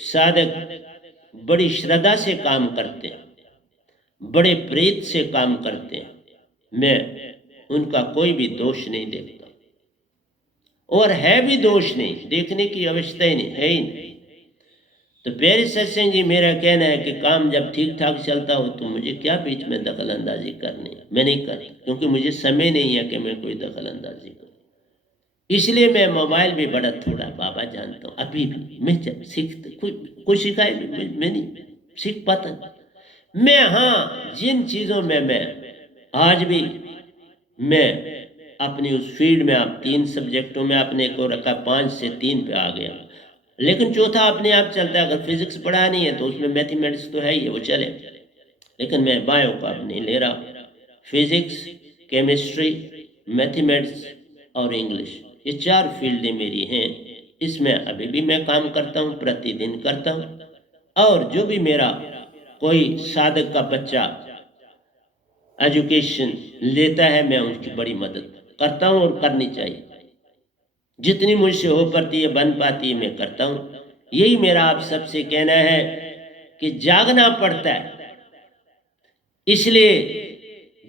साधक, बड़ी श्रद्धा से काम करते हैं, बड़े प्रेत से काम करते हैं। मैं उनका कोई भी दोष नहीं देखता, और है भी दोष नहीं, देखने की आवश्यकता ही नहीं है ही नहीं। तो प्यारे सत्संग जी, मेरा कहना है कि काम जब ठीक ठाक चलता हो तो मुझे क्या बीच में दखल अंदाजी करनी है। मैं नहीं करती, क्योंकि मुझे समय नहीं है कि मैं कोई दखल अंदाजी करूँ। इसलिए मैं मोबाइल भी बड़ा थोड़ा बाबा जानता हूँ। अभी भी मैं जब सीखता कोई सिखाए भी मैं नहीं सीख पाता। मैं हाँ, जिन चीज़ों में मैं आज भी मैं अपनी उस फील्ड में, आप 3 सब्जेक्टों में अपने को रखा, 5 से 3 पे आ गया, लेकिन चौथा अपने आप चलता है। अगर फिजिक्स पढ़ानी है तो उसमें मैथमेटिक्स तो है ही है, वो चले, लेकिन मैं बायो का अब नहीं ले रहा। फिजिक्स, केमिस्ट्री, मैथमेटिक्स और इंग्लिश, ये 4 फील्डें मेरी हैं। इसमें अभी भी मैं काम करता हूँ, प्रतिदिन करता हूँ। और जो भी मेरा कोई साधक का बच्चा एजुकेशन लेता है, मैं उसकी बड़ी मदद करता हूँ और करनी चाहिए। जितनी मुझसे हो पाती है, बन पाती है, मैं करता हूँ। यही मेरा आप सबसे कहना है कि जागना पड़ता है। इसलिए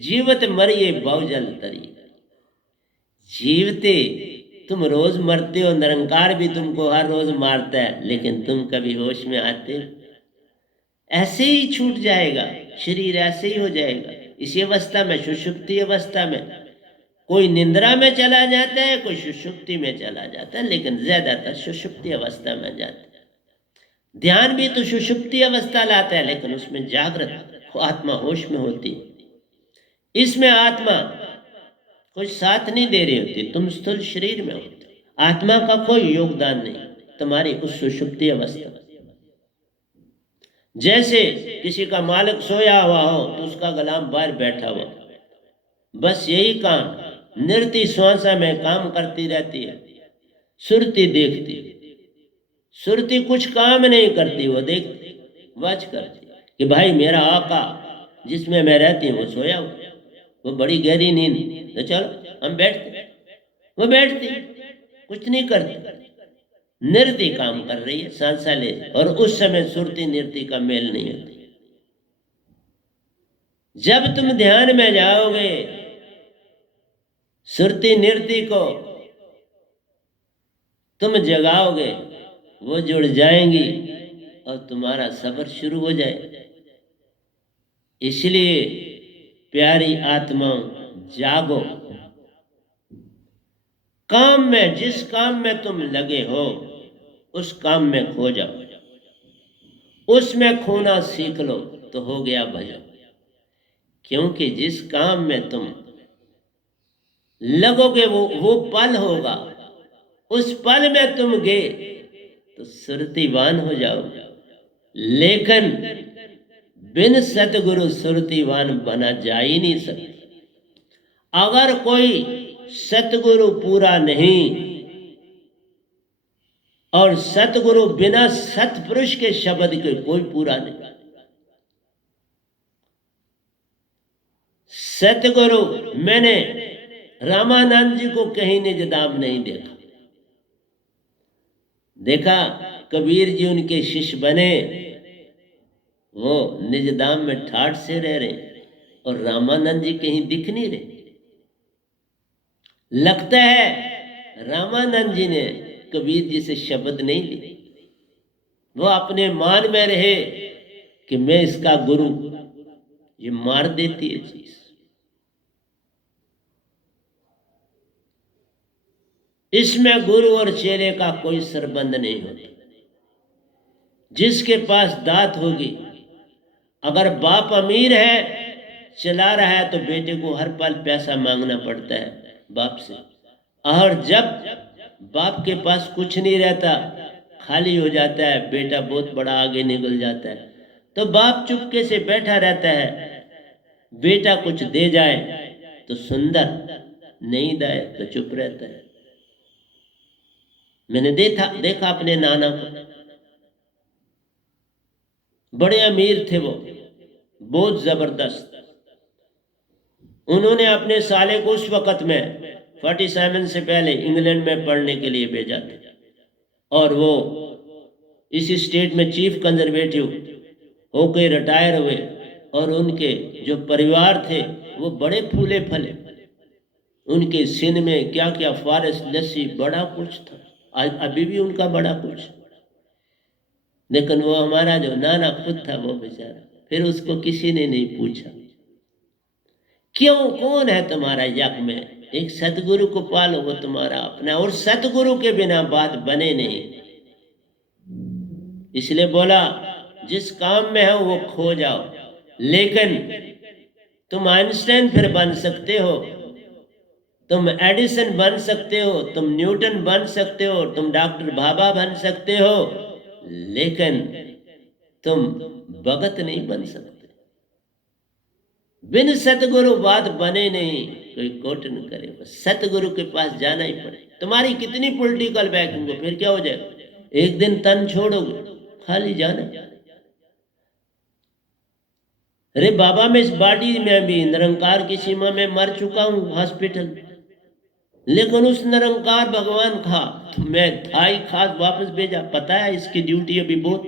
जीवत मरिए बहुजल तरी। जीवते तुम रोज मरते हो, निरंकार भी तुमको हर रोज मारता है, लेकिन तुम कभी होश में आते हो? ऐसे ही छूट जाएगा शरीर, ऐसे ही हो जाएगा। इसी अवस्था में, सुषुप्ति अवस्था में, कोई निंद्रा में चला जाता है, कोई सुषुप्ति में चला जाता है, लेकिन ज्यादातर सुषुप्ति अवस्था में जाता है। ध्यान भी तो सुषुप्ति अवस्था लाता है, लेकिन उसमें जागृत आत्मा होश में होती है। इसमें आत्मा कोई साथ नहीं दे रही होती, तुम स्थूल शरीर में होते, आत्मा का कोई योगदान नहीं तुम्हारी उस सुषुप्ति अवस्था। जैसे किसी का मालिक सोया हुआ हो तो उसका गुलाम बाहर बैठा हुआ, बस यही काम नृत्य श्वासा में काम करती रहती है। सुरती देखती, सुरती कुछ काम नहीं करती, वो देखती, वाच करती कि भाई मेरा आका जिसमें मैं रहती हूँ वो सोया हुआ, वो बड़ी गहरी नींद, तो चलो हम बैठते। वो बैठती, कुछ नहीं करती, नृत्य काम कर रही है, सांसा ले। और उस समय सुरती नृत्य का मेल नहीं होती। जब तुम ध्यान में जाओगे, सुरती नृत्य को तुम जगाओगे, वो जुड़ जाएंगी और तुम्हारा सफर शुरू हो जाए। इसलिए प्यारी आत्माओं, जागो। काम में, जिस काम में तुम लगे हो उस काम में खो जाओ, उसमें खोना सीख लो तो हो गया भजन। क्योंकि जिस काम में तुम लगोगे वो पल होगा, उस पल में तुम गए तो सुरतीवान हो जाओगे। लेकिन बिन सतगुरु सुरतीवान बना जा ही नहीं सकता। अगर कोई सतगुरु पूरा नहीं, और सतगुरु बिना सतपुरुष के शब्द के कोई पूरा नहीं। सतगुरु, मैंने रामानंद जी को कहीं निजदाम नहीं देखा। देखा कबीर जी उनके शिष्य बने, वो निजदाम में ठाठ से रह रहे, और रामानंद जी कहीं दिख नहीं रहे। लगता है रामानंद जी ने कबीर जी से शब्द नहीं लिए, वो अपने मान में रहे कि मैं इसका गुरु, ये मार देती है चीज। इसमें गुरु और चेले का कोई संबंध नहीं होता। जिसके पास दात होगी, अगर बाप अमीर है, चला रहा है, तो बेटे को हर पल पैसा मांगना पड़ता है बाप से। और जब बाप के पास कुछ नहीं रहता, खाली हो जाता है, बेटा बहुत बड़ा आगे निकल जाता है, तो बाप चुपके से बैठा रहता है। बेटा कुछ दे जाए तो सुंदर, नहीं दे तो चुप रहता है। मैंने देखा अपने नाना को, बड़े अमीर थे वो, बहुत जबरदस्त। उन्होंने अपने साले को उस वक्त में 47 से पहले इंग्लैंड में पढ़ने के लिए भेजा था, और वो इस स्टेट में चीफ कंजर्वेटिव होकर रिटायर हुए। और उनके जो परिवार थे वो बड़े फूले फले, उनके सिन में क्या क्या फारस लस्सी, बड़ा कुछ था। अभी भी उनका बड़ा कुछ। लेकिन वो हमारा जो नाना खुद था वो बेचारा, फिर उसको किसी ने नहीं पूछा क्यों, कौन है तुम्हारा यज्ञ में, एक सतगुरु को पालो, वो तुम्हारा अपना, और सतगुरु के बिना बात बने नहीं। इसलिए बोला जिस काम में हो वो खो जाओ, लेकिन तुम आइंस्टाइन फिर बन सकते हो, तुम एडिसन बन सकते हो, तुम न्यूटन बन सकते हो, तुम डॉक्टर भाभा बन सकते हो, लेकिन तुम भगत नहीं बन सकते। बिन सतगुरु बात बने नहीं, कोई कोट न करे, बस सतगुरु के पास जाना ही पड़े। तुम्हारी कितनी पॉलिटिकल बैकिंग हो, फिर क्या हो जाएगा, एक दिन तन छोड़ोगे, खाली जाना। अरे बाबा, मैं इस बॉडी में भी निरंकार की सीमा में मर चुका हूं हॉस्पिटल, लेकिन उस निरंकार भगवान था, तो मैं था ही खास वापस भेजा, पता है इसकी ड्यूटी अभी बहुत,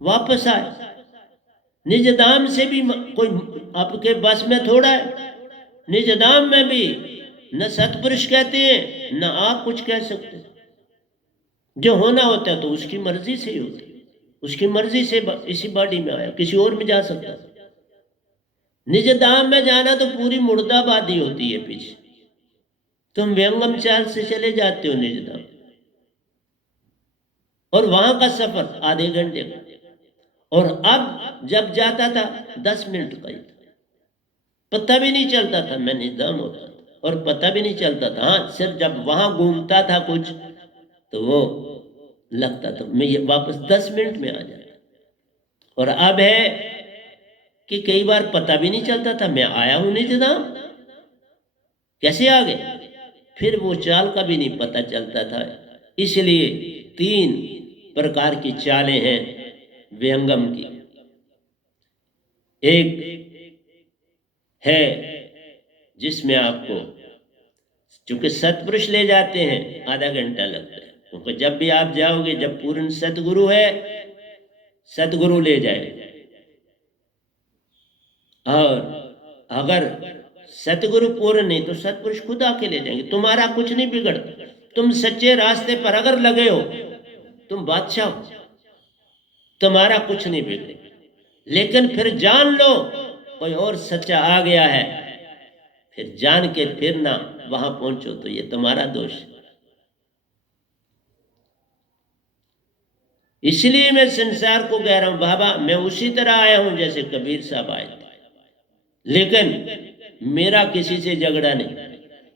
वापस आए। निज धाम से भी कोई आपके बस में थोड़ा है, निज धाम में भी न सतपुरुष कहते हैं न आप कुछ कह सकते। जो होना होता है तो उसकी मर्जी से ही होता है, उसकी मर्जी से इसी बॉडी में आया, किसी और में जा सकता। निज धाम में जाना तो पूरी मुर्दाबादी होती है पीछे, तुम व्यंगम चाल से चले जाते हो निज धाम, और वहां का सफर आधे घंटे का, और अब जब जाता था 10 मिनट का ही था, पता भी नहीं चलता था मैं निजाम होता था, और पता भी नहीं चलता था। हाँ, सिर्फ जब वहां घूमता था कुछ तो वो लगता था मैं ये वापस 10 मिनट में आ जाता। और अब है कि कई बार पता भी नहीं चलता था मैं आया हूं निजाम, कैसे आ गए, फिर वो चाल का भी नहीं पता चलता था। इसलिए 3 प्रकार की चालें हैं व्यंगम की। एक है जिसमें आपको, चूंकि सतपुरुष ले जाते हैं आधा घंटा लगता है, क्योंकि जब भी आप जाओगे, जब पूर्ण सतगुरु है, सतगुरु ले जाए, और अगर सतगुरु पूर्ण नहीं तो सतपुरुष खुद आके ले जाएंगे, तुम्हारा कुछ नहीं बिगड़ता। तुम सच्चे रास्ते पर अगर लगे हो, तुम बादशाह हो, तुम्हारा कुछ नहीं बिगड़ेगा। लेकिन फिर जान लो कोई और सच्चा आ गया है, फिर जान के फिर ना वहां पहुंचो तो ये तुम्हारा दोष। इसलिए मैं संसार को कह रहा हूं बाबा, मैं उसी तरह आया हूं जैसे कबीर साहब आए थे, लेकिन मेरा किसी से झगड़ा नहीं,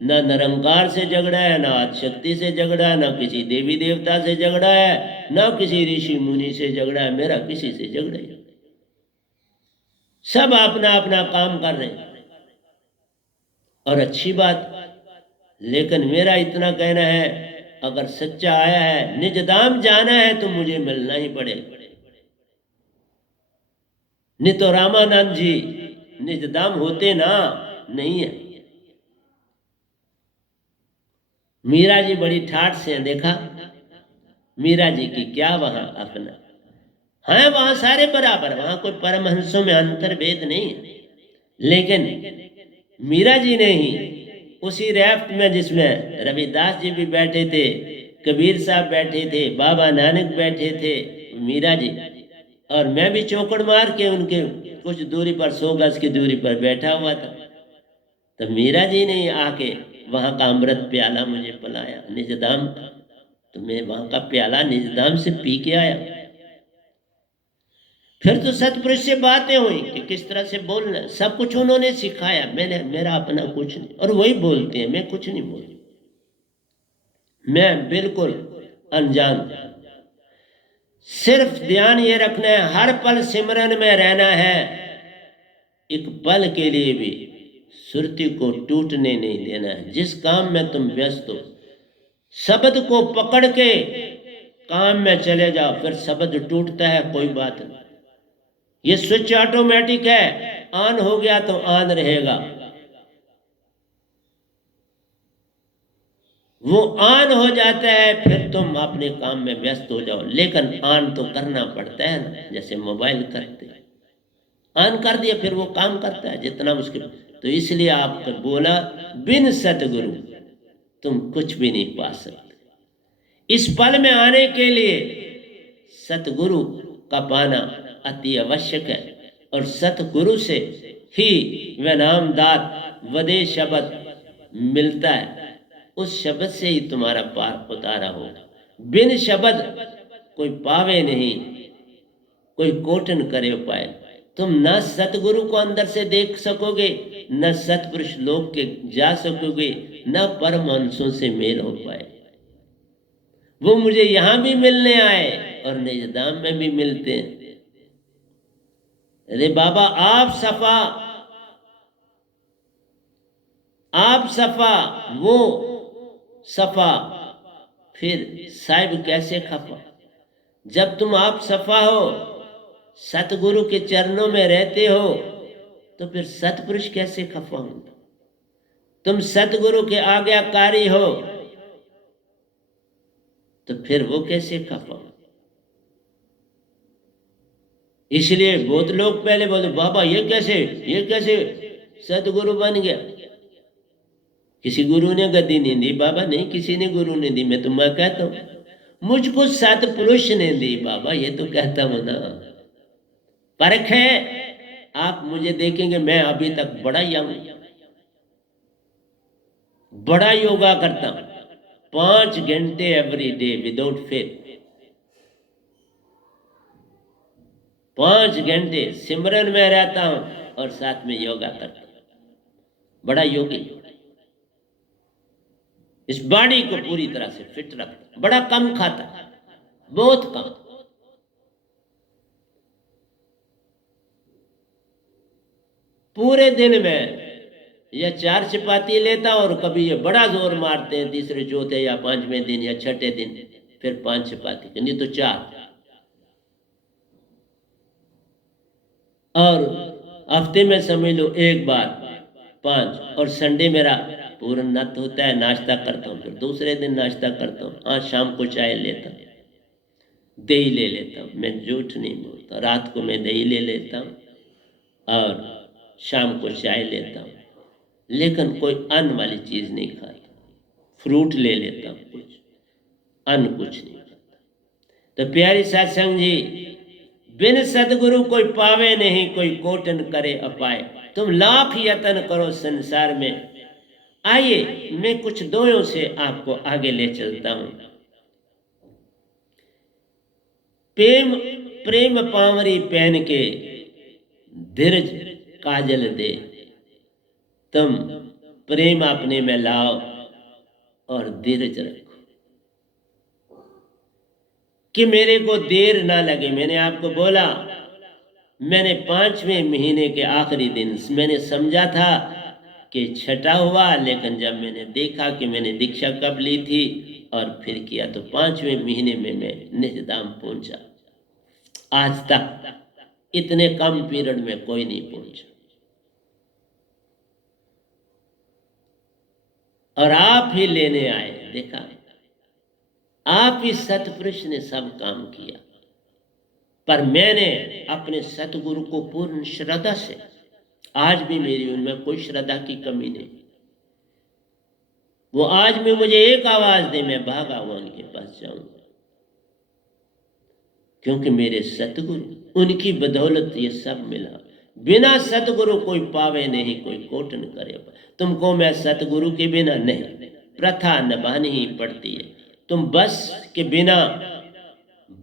ना निरंकार से झगड़ा है, ना आदिशक्ति से झगड़ा है, ना किसी देवी देवता से झगड़ा है, ना किसी ऋषि मुनि से झगड़ा है, मेरा किसी से झगड़ा ही, सब अपना अपना काम कर रहे हैं, और अच्छी बात। लेकिन मेरा इतना कहना है, अगर सच्चा आया है, निज धाम जाना है तो मुझे मिलना ही पड़ेगा। नहीं तो रामानंद जी निज धाम होते ना, नहीं है। मीरा जी बड़ी ठाठ से हैं, देखा मीरा जी की क्या वहां अपना है, वहां सारे बराबर, वहां कोई परमहंसों में अंतर भेद नहीं है। लेकिन मीरा जी ने ही उसी रैफ्ट में जिसमें रविदास जी भी बैठे थे, कबीर साहब बैठे थे, बाबा नानक बैठे थे, मीरा जी, और मैं भी चौकड़ मार के उनके कुछ दूरी पर 100 गज की दूरी पर बैठा हुआ था, तो मीरा जी ने आके वहां का अमृत प्याला मुझे पिलाया निजधाम, तो मैं वहां का प्याला निजधाम से पी के आया। फिर तो सतपुरुष से बातें हुई कि किस तरह से बोलना है, सब कुछ उन्होंने सिखाया, मैंने, मेरा अपना कुछ नहीं, और वही बोलते हैं, मैं कुछ नहीं बोलती, मैं बिल्कुल अनजान। सिर्फ ध्यान ये रखना है, हर पल सिमरन में रहना है, एक पल के लिए भी सुरती को टूटने नहीं देना है। जिस काम में तुम व्यस्त हो, शब्द को पकड़ के काम में चले जाओ, फिर शब्द टूटता है कोई बात नहीं, ये स्विच ऑटोमेटिक है, ऑन हो गया तो ऑन रहेगा, वो ऑन हो जाता है, फिर तुम अपने काम में व्यस्त हो जाओ। लेकिन ऑन तो करना पड़ता है ना, जैसे मोबाइल करते हैं, ऑन कर दिया फिर वो काम करता है जितना मुश्किल। तो इसलिए आपको बोला, बिन सतगुरु तुम कुछ भी नहीं पा सकते। इस पल में आने के लिए सतगुरु का पाना अति आवश्यक है, और सतगुरु से ही वह नामदात वदे शब्द मिलता है। उस शब्द से ही तुम्हारा पार उतारा होगा। बिन शब्द कोई पावे नहीं, कोई कोटन करे उपाय। तुम न सतगुरु को अंदर से देख सकोगे, न सतपुरुष लोक के जा सकोगे, न परमहंसों से मेल हो पाए। वो मुझे यहां भी मिलने आए और निजधाम में भी मिलते हैं। अरे बाबा आप सफा, आप सफा, वो सफा, फिर साहिब कैसे खफा। जब तुम आप सफा हो, सतगुरु के चरणों में रहते हो, तो फिर सतपुरुष कैसे खफा होंगे। तुम सतगुरु के आज्ञाकारी हो, तो फिर वो कैसे खफा होंगे। इसलिए बहुत लोग पहले बोले बाबा ये कैसे सतगुरु बन गया। किसी गुरु ने गद्दी नहीं दी बाबा, नहीं किसी ने गुरु ने दी। मैं तुम्हें कहता हूं मुझको सतपुरुष ने दी बाबा, ये तो कहता हूं ना। परख है, आप मुझे देखेंगे मैं अभी तक बड़ा यंग, बड़ा योगा करता हूं 5 घंटे एवरी डे विदाउट फेल। 5 घंटे सिमरन में रहता हूं और साथ में योगा करता हूं। बड़ा योगी, इस बॉडी को पूरी तरह से फिट रखता, बड़ा कम खाता, बहुत कम। पूरे दिन में या 4 चपाती लेता और कभी ये बड़ा जोर मारते हैं तीसरे चौथे या 5वें दिन या 6ठे दिन फिर 5 चपाती, नहीं तो 4। और हफ्ते में समझ लो एक बार 5। और संडे मेरा पूर्ण नत होता है, नाश्ता करता हूँ, फिर दूसरे दिन नाश्ता करता हूँ। हाँ शाम को चाय लेता हूँ, दही ले लेता हूँ, मैं झूठ नहीं बोलता। रात को मैं दही ले लेता हूँ और शाम को चाय लेता हूँ, लेकिन कोई अन्न वाली चीज़ नहीं खाता। फ्रूट ले लेता हूँ, कुछ अन्न कुछ नहीं खाता। तो प्यारी सत्संग जी, बिन सतगुरु कोई पावे नहीं, कोई कोटन करे अपाय। तुम लाख यत्न करो संसार में। आइए मैं कुछ दोयों से आपको आगे ले चलता हूं। प्रेम प्रेम पावरी पहन के धीरज काजल दे। तुम प्रेम अपने में लाओ और धीरज रखो कि मेरे को देर ना लगे। मैंने आपको बोला, मैंने 5वें महीने के आखिरी दिन मैंने समझा था कि छठा हुआ, लेकिन जब मैंने देखा कि मैंने दीक्षा कब ली थी और फिर किया, तो 5वें महीने में मैं निजधाम पहुंचा। आज तक इतने कम पीरियड में कोई नहीं पहुंचा। और आप ही लेने आए। देखा, आप ही सतपुरुष ने सब काम किया। पर मैंने अपने सतगुरु को पूर्ण श्रद्धा से, आज भी मेरी उनमें कोई श्रद्धा की कमी नहीं। वो आज भी मुझे एक आवाज दे, मैं भागा हुआ उनके पास जाऊंगा, क्योंकि मेरे सतगुरु, उनकी बदौलत ये सब मिला। बिना सतगुरु कोई पावे नहीं, कोई कोटन करे। तुमको मैं सतगुरु के बिना नहीं, प्रथा निभानी ही पड़ती है। तुम बस के बिना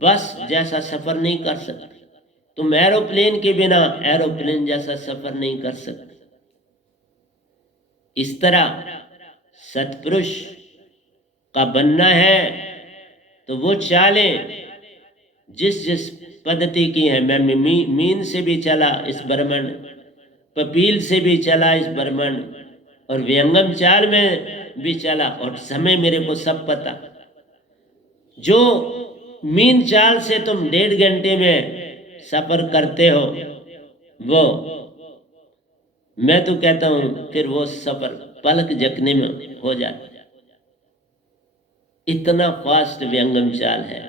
बस जैसा सफर नहीं कर सकते। तुम एरोप्लेन के बिना एरोप्लेन जैसा सफर नहीं कर सकते। इस तरह सतपुरुष का बनना है तो वो चालें जिस पद्धति की है। मैं मीन से भी चला इस ब्रह्मांड, पपील से भी चला इस ब्रह्मांड, और व्यंगम चाल में भी चला, और समय मेरे को सब पता। जो मीन चाल से तुम 1.5 घंटे में सफर करते हो, वो मैं तो कहता हूं फिर वो सफर पलक झपकने में हो जाता है। इतना फास्ट व्यंगम चाल है।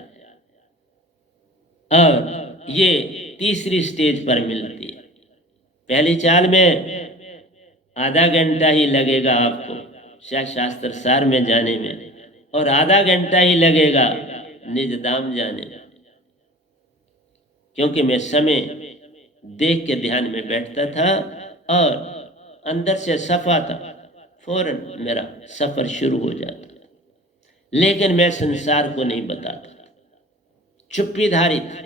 और ये तीसरी स्टेज पर मिलती है। पहली चाल में आधा घंटा ही लगेगा आपको शास्त्र सार में जाने में, और आधा घंटा ही लगेगा निजधाम जाने में। क्योंकि मैं समय देख के ध्यान में बैठता था और अंदर से सफा था, फौरन मेरा सफर शुरू हो जाता। लेकिन मैं संसार को नहीं बताता, चुप्पीधारी था।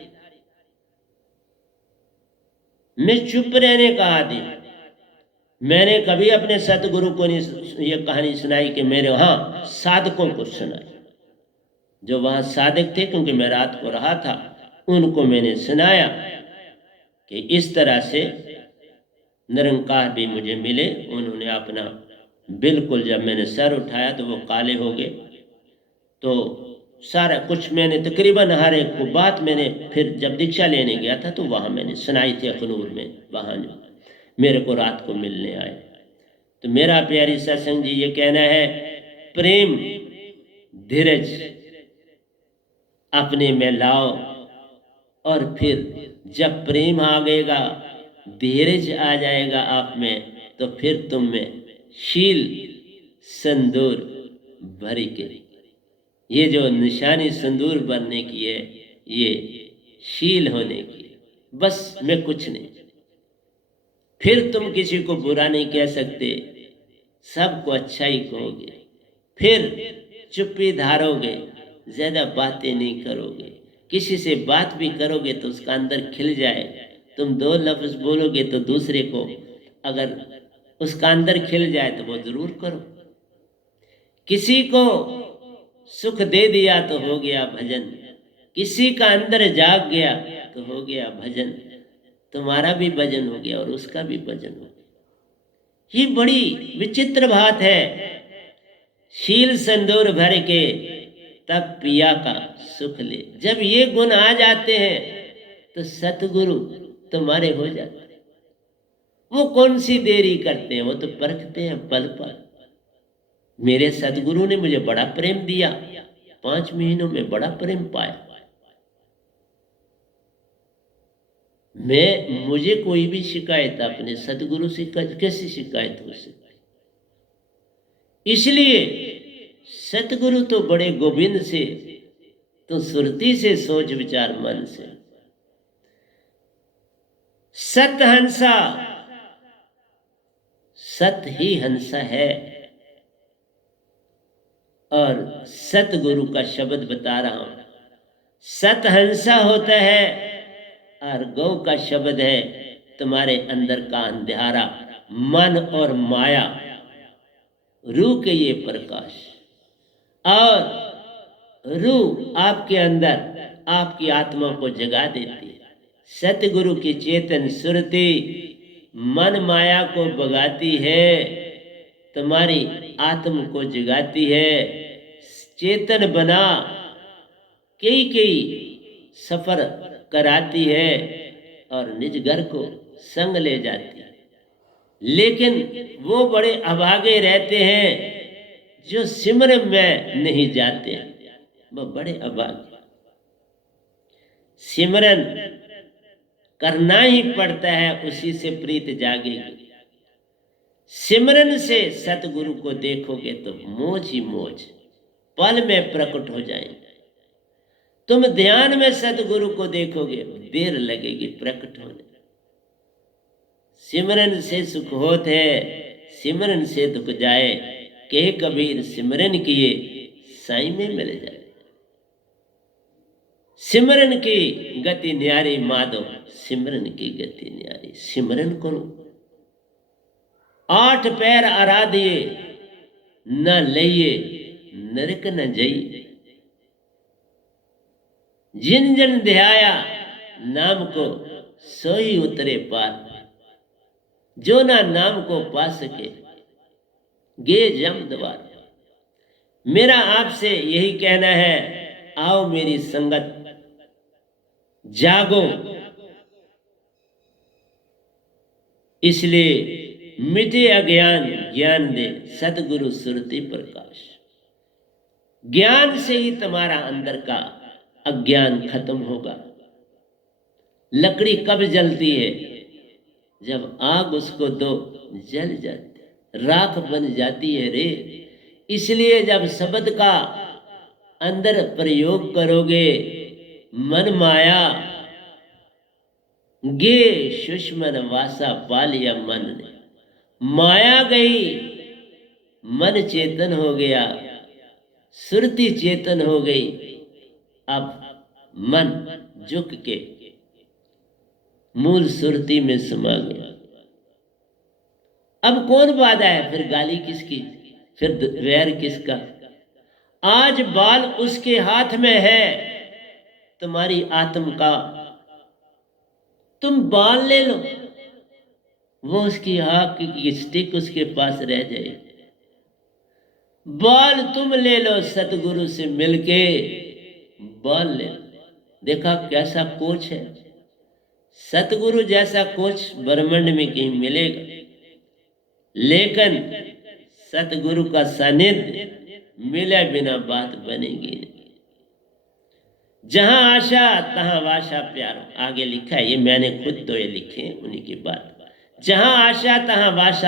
मैं चुप रहने का आदि। मैंने कभी अपने सतगुरु को नहीं ये कहानी सुनाई कि मेरे वहाँ साधकों को सुनाई। जो वहाँ साधक थे, क्योंकि मैं रात को रहा था, उनको मैंने सुनाया कि इस तरह से निरंकार भी मुझे मिले। उन्होंने अपना बिल्कुल, जब मैंने सर उठाया तो वो काले हो गए। तो सारा कुछ मैंने तकरीबन हर एक को बात मैंने फिर जब दीक्षा लेने गया था तो वहाँ मैंने सुनाई थी अखनूर में, वहाँ जो मेरे को रात को मिलने आए। तो मेरा प्यारी सत्संग जी ये कहना है, प्रेम धीरज अपने में लाओ, और फिर जब प्रेम आ गएगा, धीरज आ जाएगा आप में, तो फिर तुम में शील संदूर भरी के, ये जो निशानी संदूर बनने की है, ये शील होने की है। बस मैं कुछ नहीं। फिर तुम किसी को बुरा नहीं कह सकते, सबको अच्छा ही कहोगे। फिर चुप्पी धारोगे, ज्यादा बातें नहीं करोगे। किसी से बात भी करोगे तो उसका अंदर खिल जाए। तुम दो लफ्ज बोलोगे तो दूसरे को अगर उसका अंदर खिल जाए तो वो जरूर करो। किसी को सुख दे दिया तो हो गया भजन, किसी का अंदर जाग गया तो हो गया भजन। तुम्हारा भी भजन हो गया और उसका भी भजन हो गया। ये बड़ी विचित्र बात है। शील संदूर भर के तब पिया का सुख ले। जब ये गुण आ जाते हैं तो सतगुरु तुम्हारे हो जाते हैं। वो कौन सी देरी करते हैं, वो तो परखते हैं पल पल। मेरे सतगुरु ने मुझे बड़ा प्रेम दिया, 5 महीनों में बड़ा प्रेम पाया। मुझे कोई भी शिकायत अपने सतगुरु से कैसी शिकायत हो सकती। इसलिए सतगुरु तो बड़े गोविंद से, तो सुरती से सोच विचार मन से। सत हंसा, सत ही हंसा है। और सतगुरु का शब्द बता रहा हूं। सत हंसा होता है और गौ का शब्द है तुम्हारे अंदर का अंधेरा, मन और माया, रूह के ये प्रकाश। और रूह आपके अंदर आपकी आत्मा को जगा देती है। सतगुरु की चेतन सुरती मन माया को भगाती है, तुम्हारी आत्म को जगाती है, चेतन बना कई कई सफर कराती है और निज घर को संग ले जाती है। लेकिन वो बड़े अभागे रहते हैं जो सिमरन में नहीं जाते, वो बड़े अभागे। सिमरन करना ही पड़ता है, उसी से प्रीत जागेगी। सिमरन से सतगुरु को देखोगे तो मौज ही मौज, पल में प्रकट हो जाएंगे। तुम ध्यान में सतगुरु को देखोगे, देर लगेगी प्रकट होने। सिमरन से सुख होत है, सिमरन से दुख जाए। कहे कबीर सिमरन किए, साईं में मिल जाए। सिमरन की गति न्यारी माधो, सिमरन की गति न्यारी। सिमरन करो, 8 पैर आराधिए, न लइए नरक न जई। जिन जन ध्याया नाम को, सोई उतरे पार। जो ना नाम को पा सके, गे जम द्वार। मेरा आपसे यही कहना है, आओ मेरी संगत, जागो। इसलिए मिटे अज्ञान, ज्ञान दे सतगुरु सुरति प्रकाश। ज्ञान से ही तुम्हारा अंदर का अज्ञान खत्म होगा। लकड़ी कब जलती है? जब आग उसको दो, जल जाती है, राख बन जाती है रे। इसलिए जब शब्द का अंदर प्रयोग करोगे, मन माया गे सुषमन वासा पालिया मन ने, माया गई मन चेतन हो गया, सुरती चेतन हो गई। अब मन झुक के मूल सुरती में समा गया। अब कौन बाधा है? फिर गाली किसकी, फिर वैर किसका? आज बाल उसके हाथ में है तुम्हारी आत्म का, तुम बाल ले लो, वो उसकी हाथ की स्टिक उसके पास रह जाए। बाल तुम ले लो सतगुरु से मिलके, बाल ले लो। देखा कैसा कोच है? सतगुरु जैसा कोच ब्रह्मांड में कहीं मिलेगा, लेकिन सतगुरु का सानिध्य मिले बिना बात बनेगी नहीं। जहां आशा तहां वाशा प्यारो, आगे लिखा है, ये मैंने खुद तो ये लिखे उन्हीं की बात। जहां आशा तहां वाशा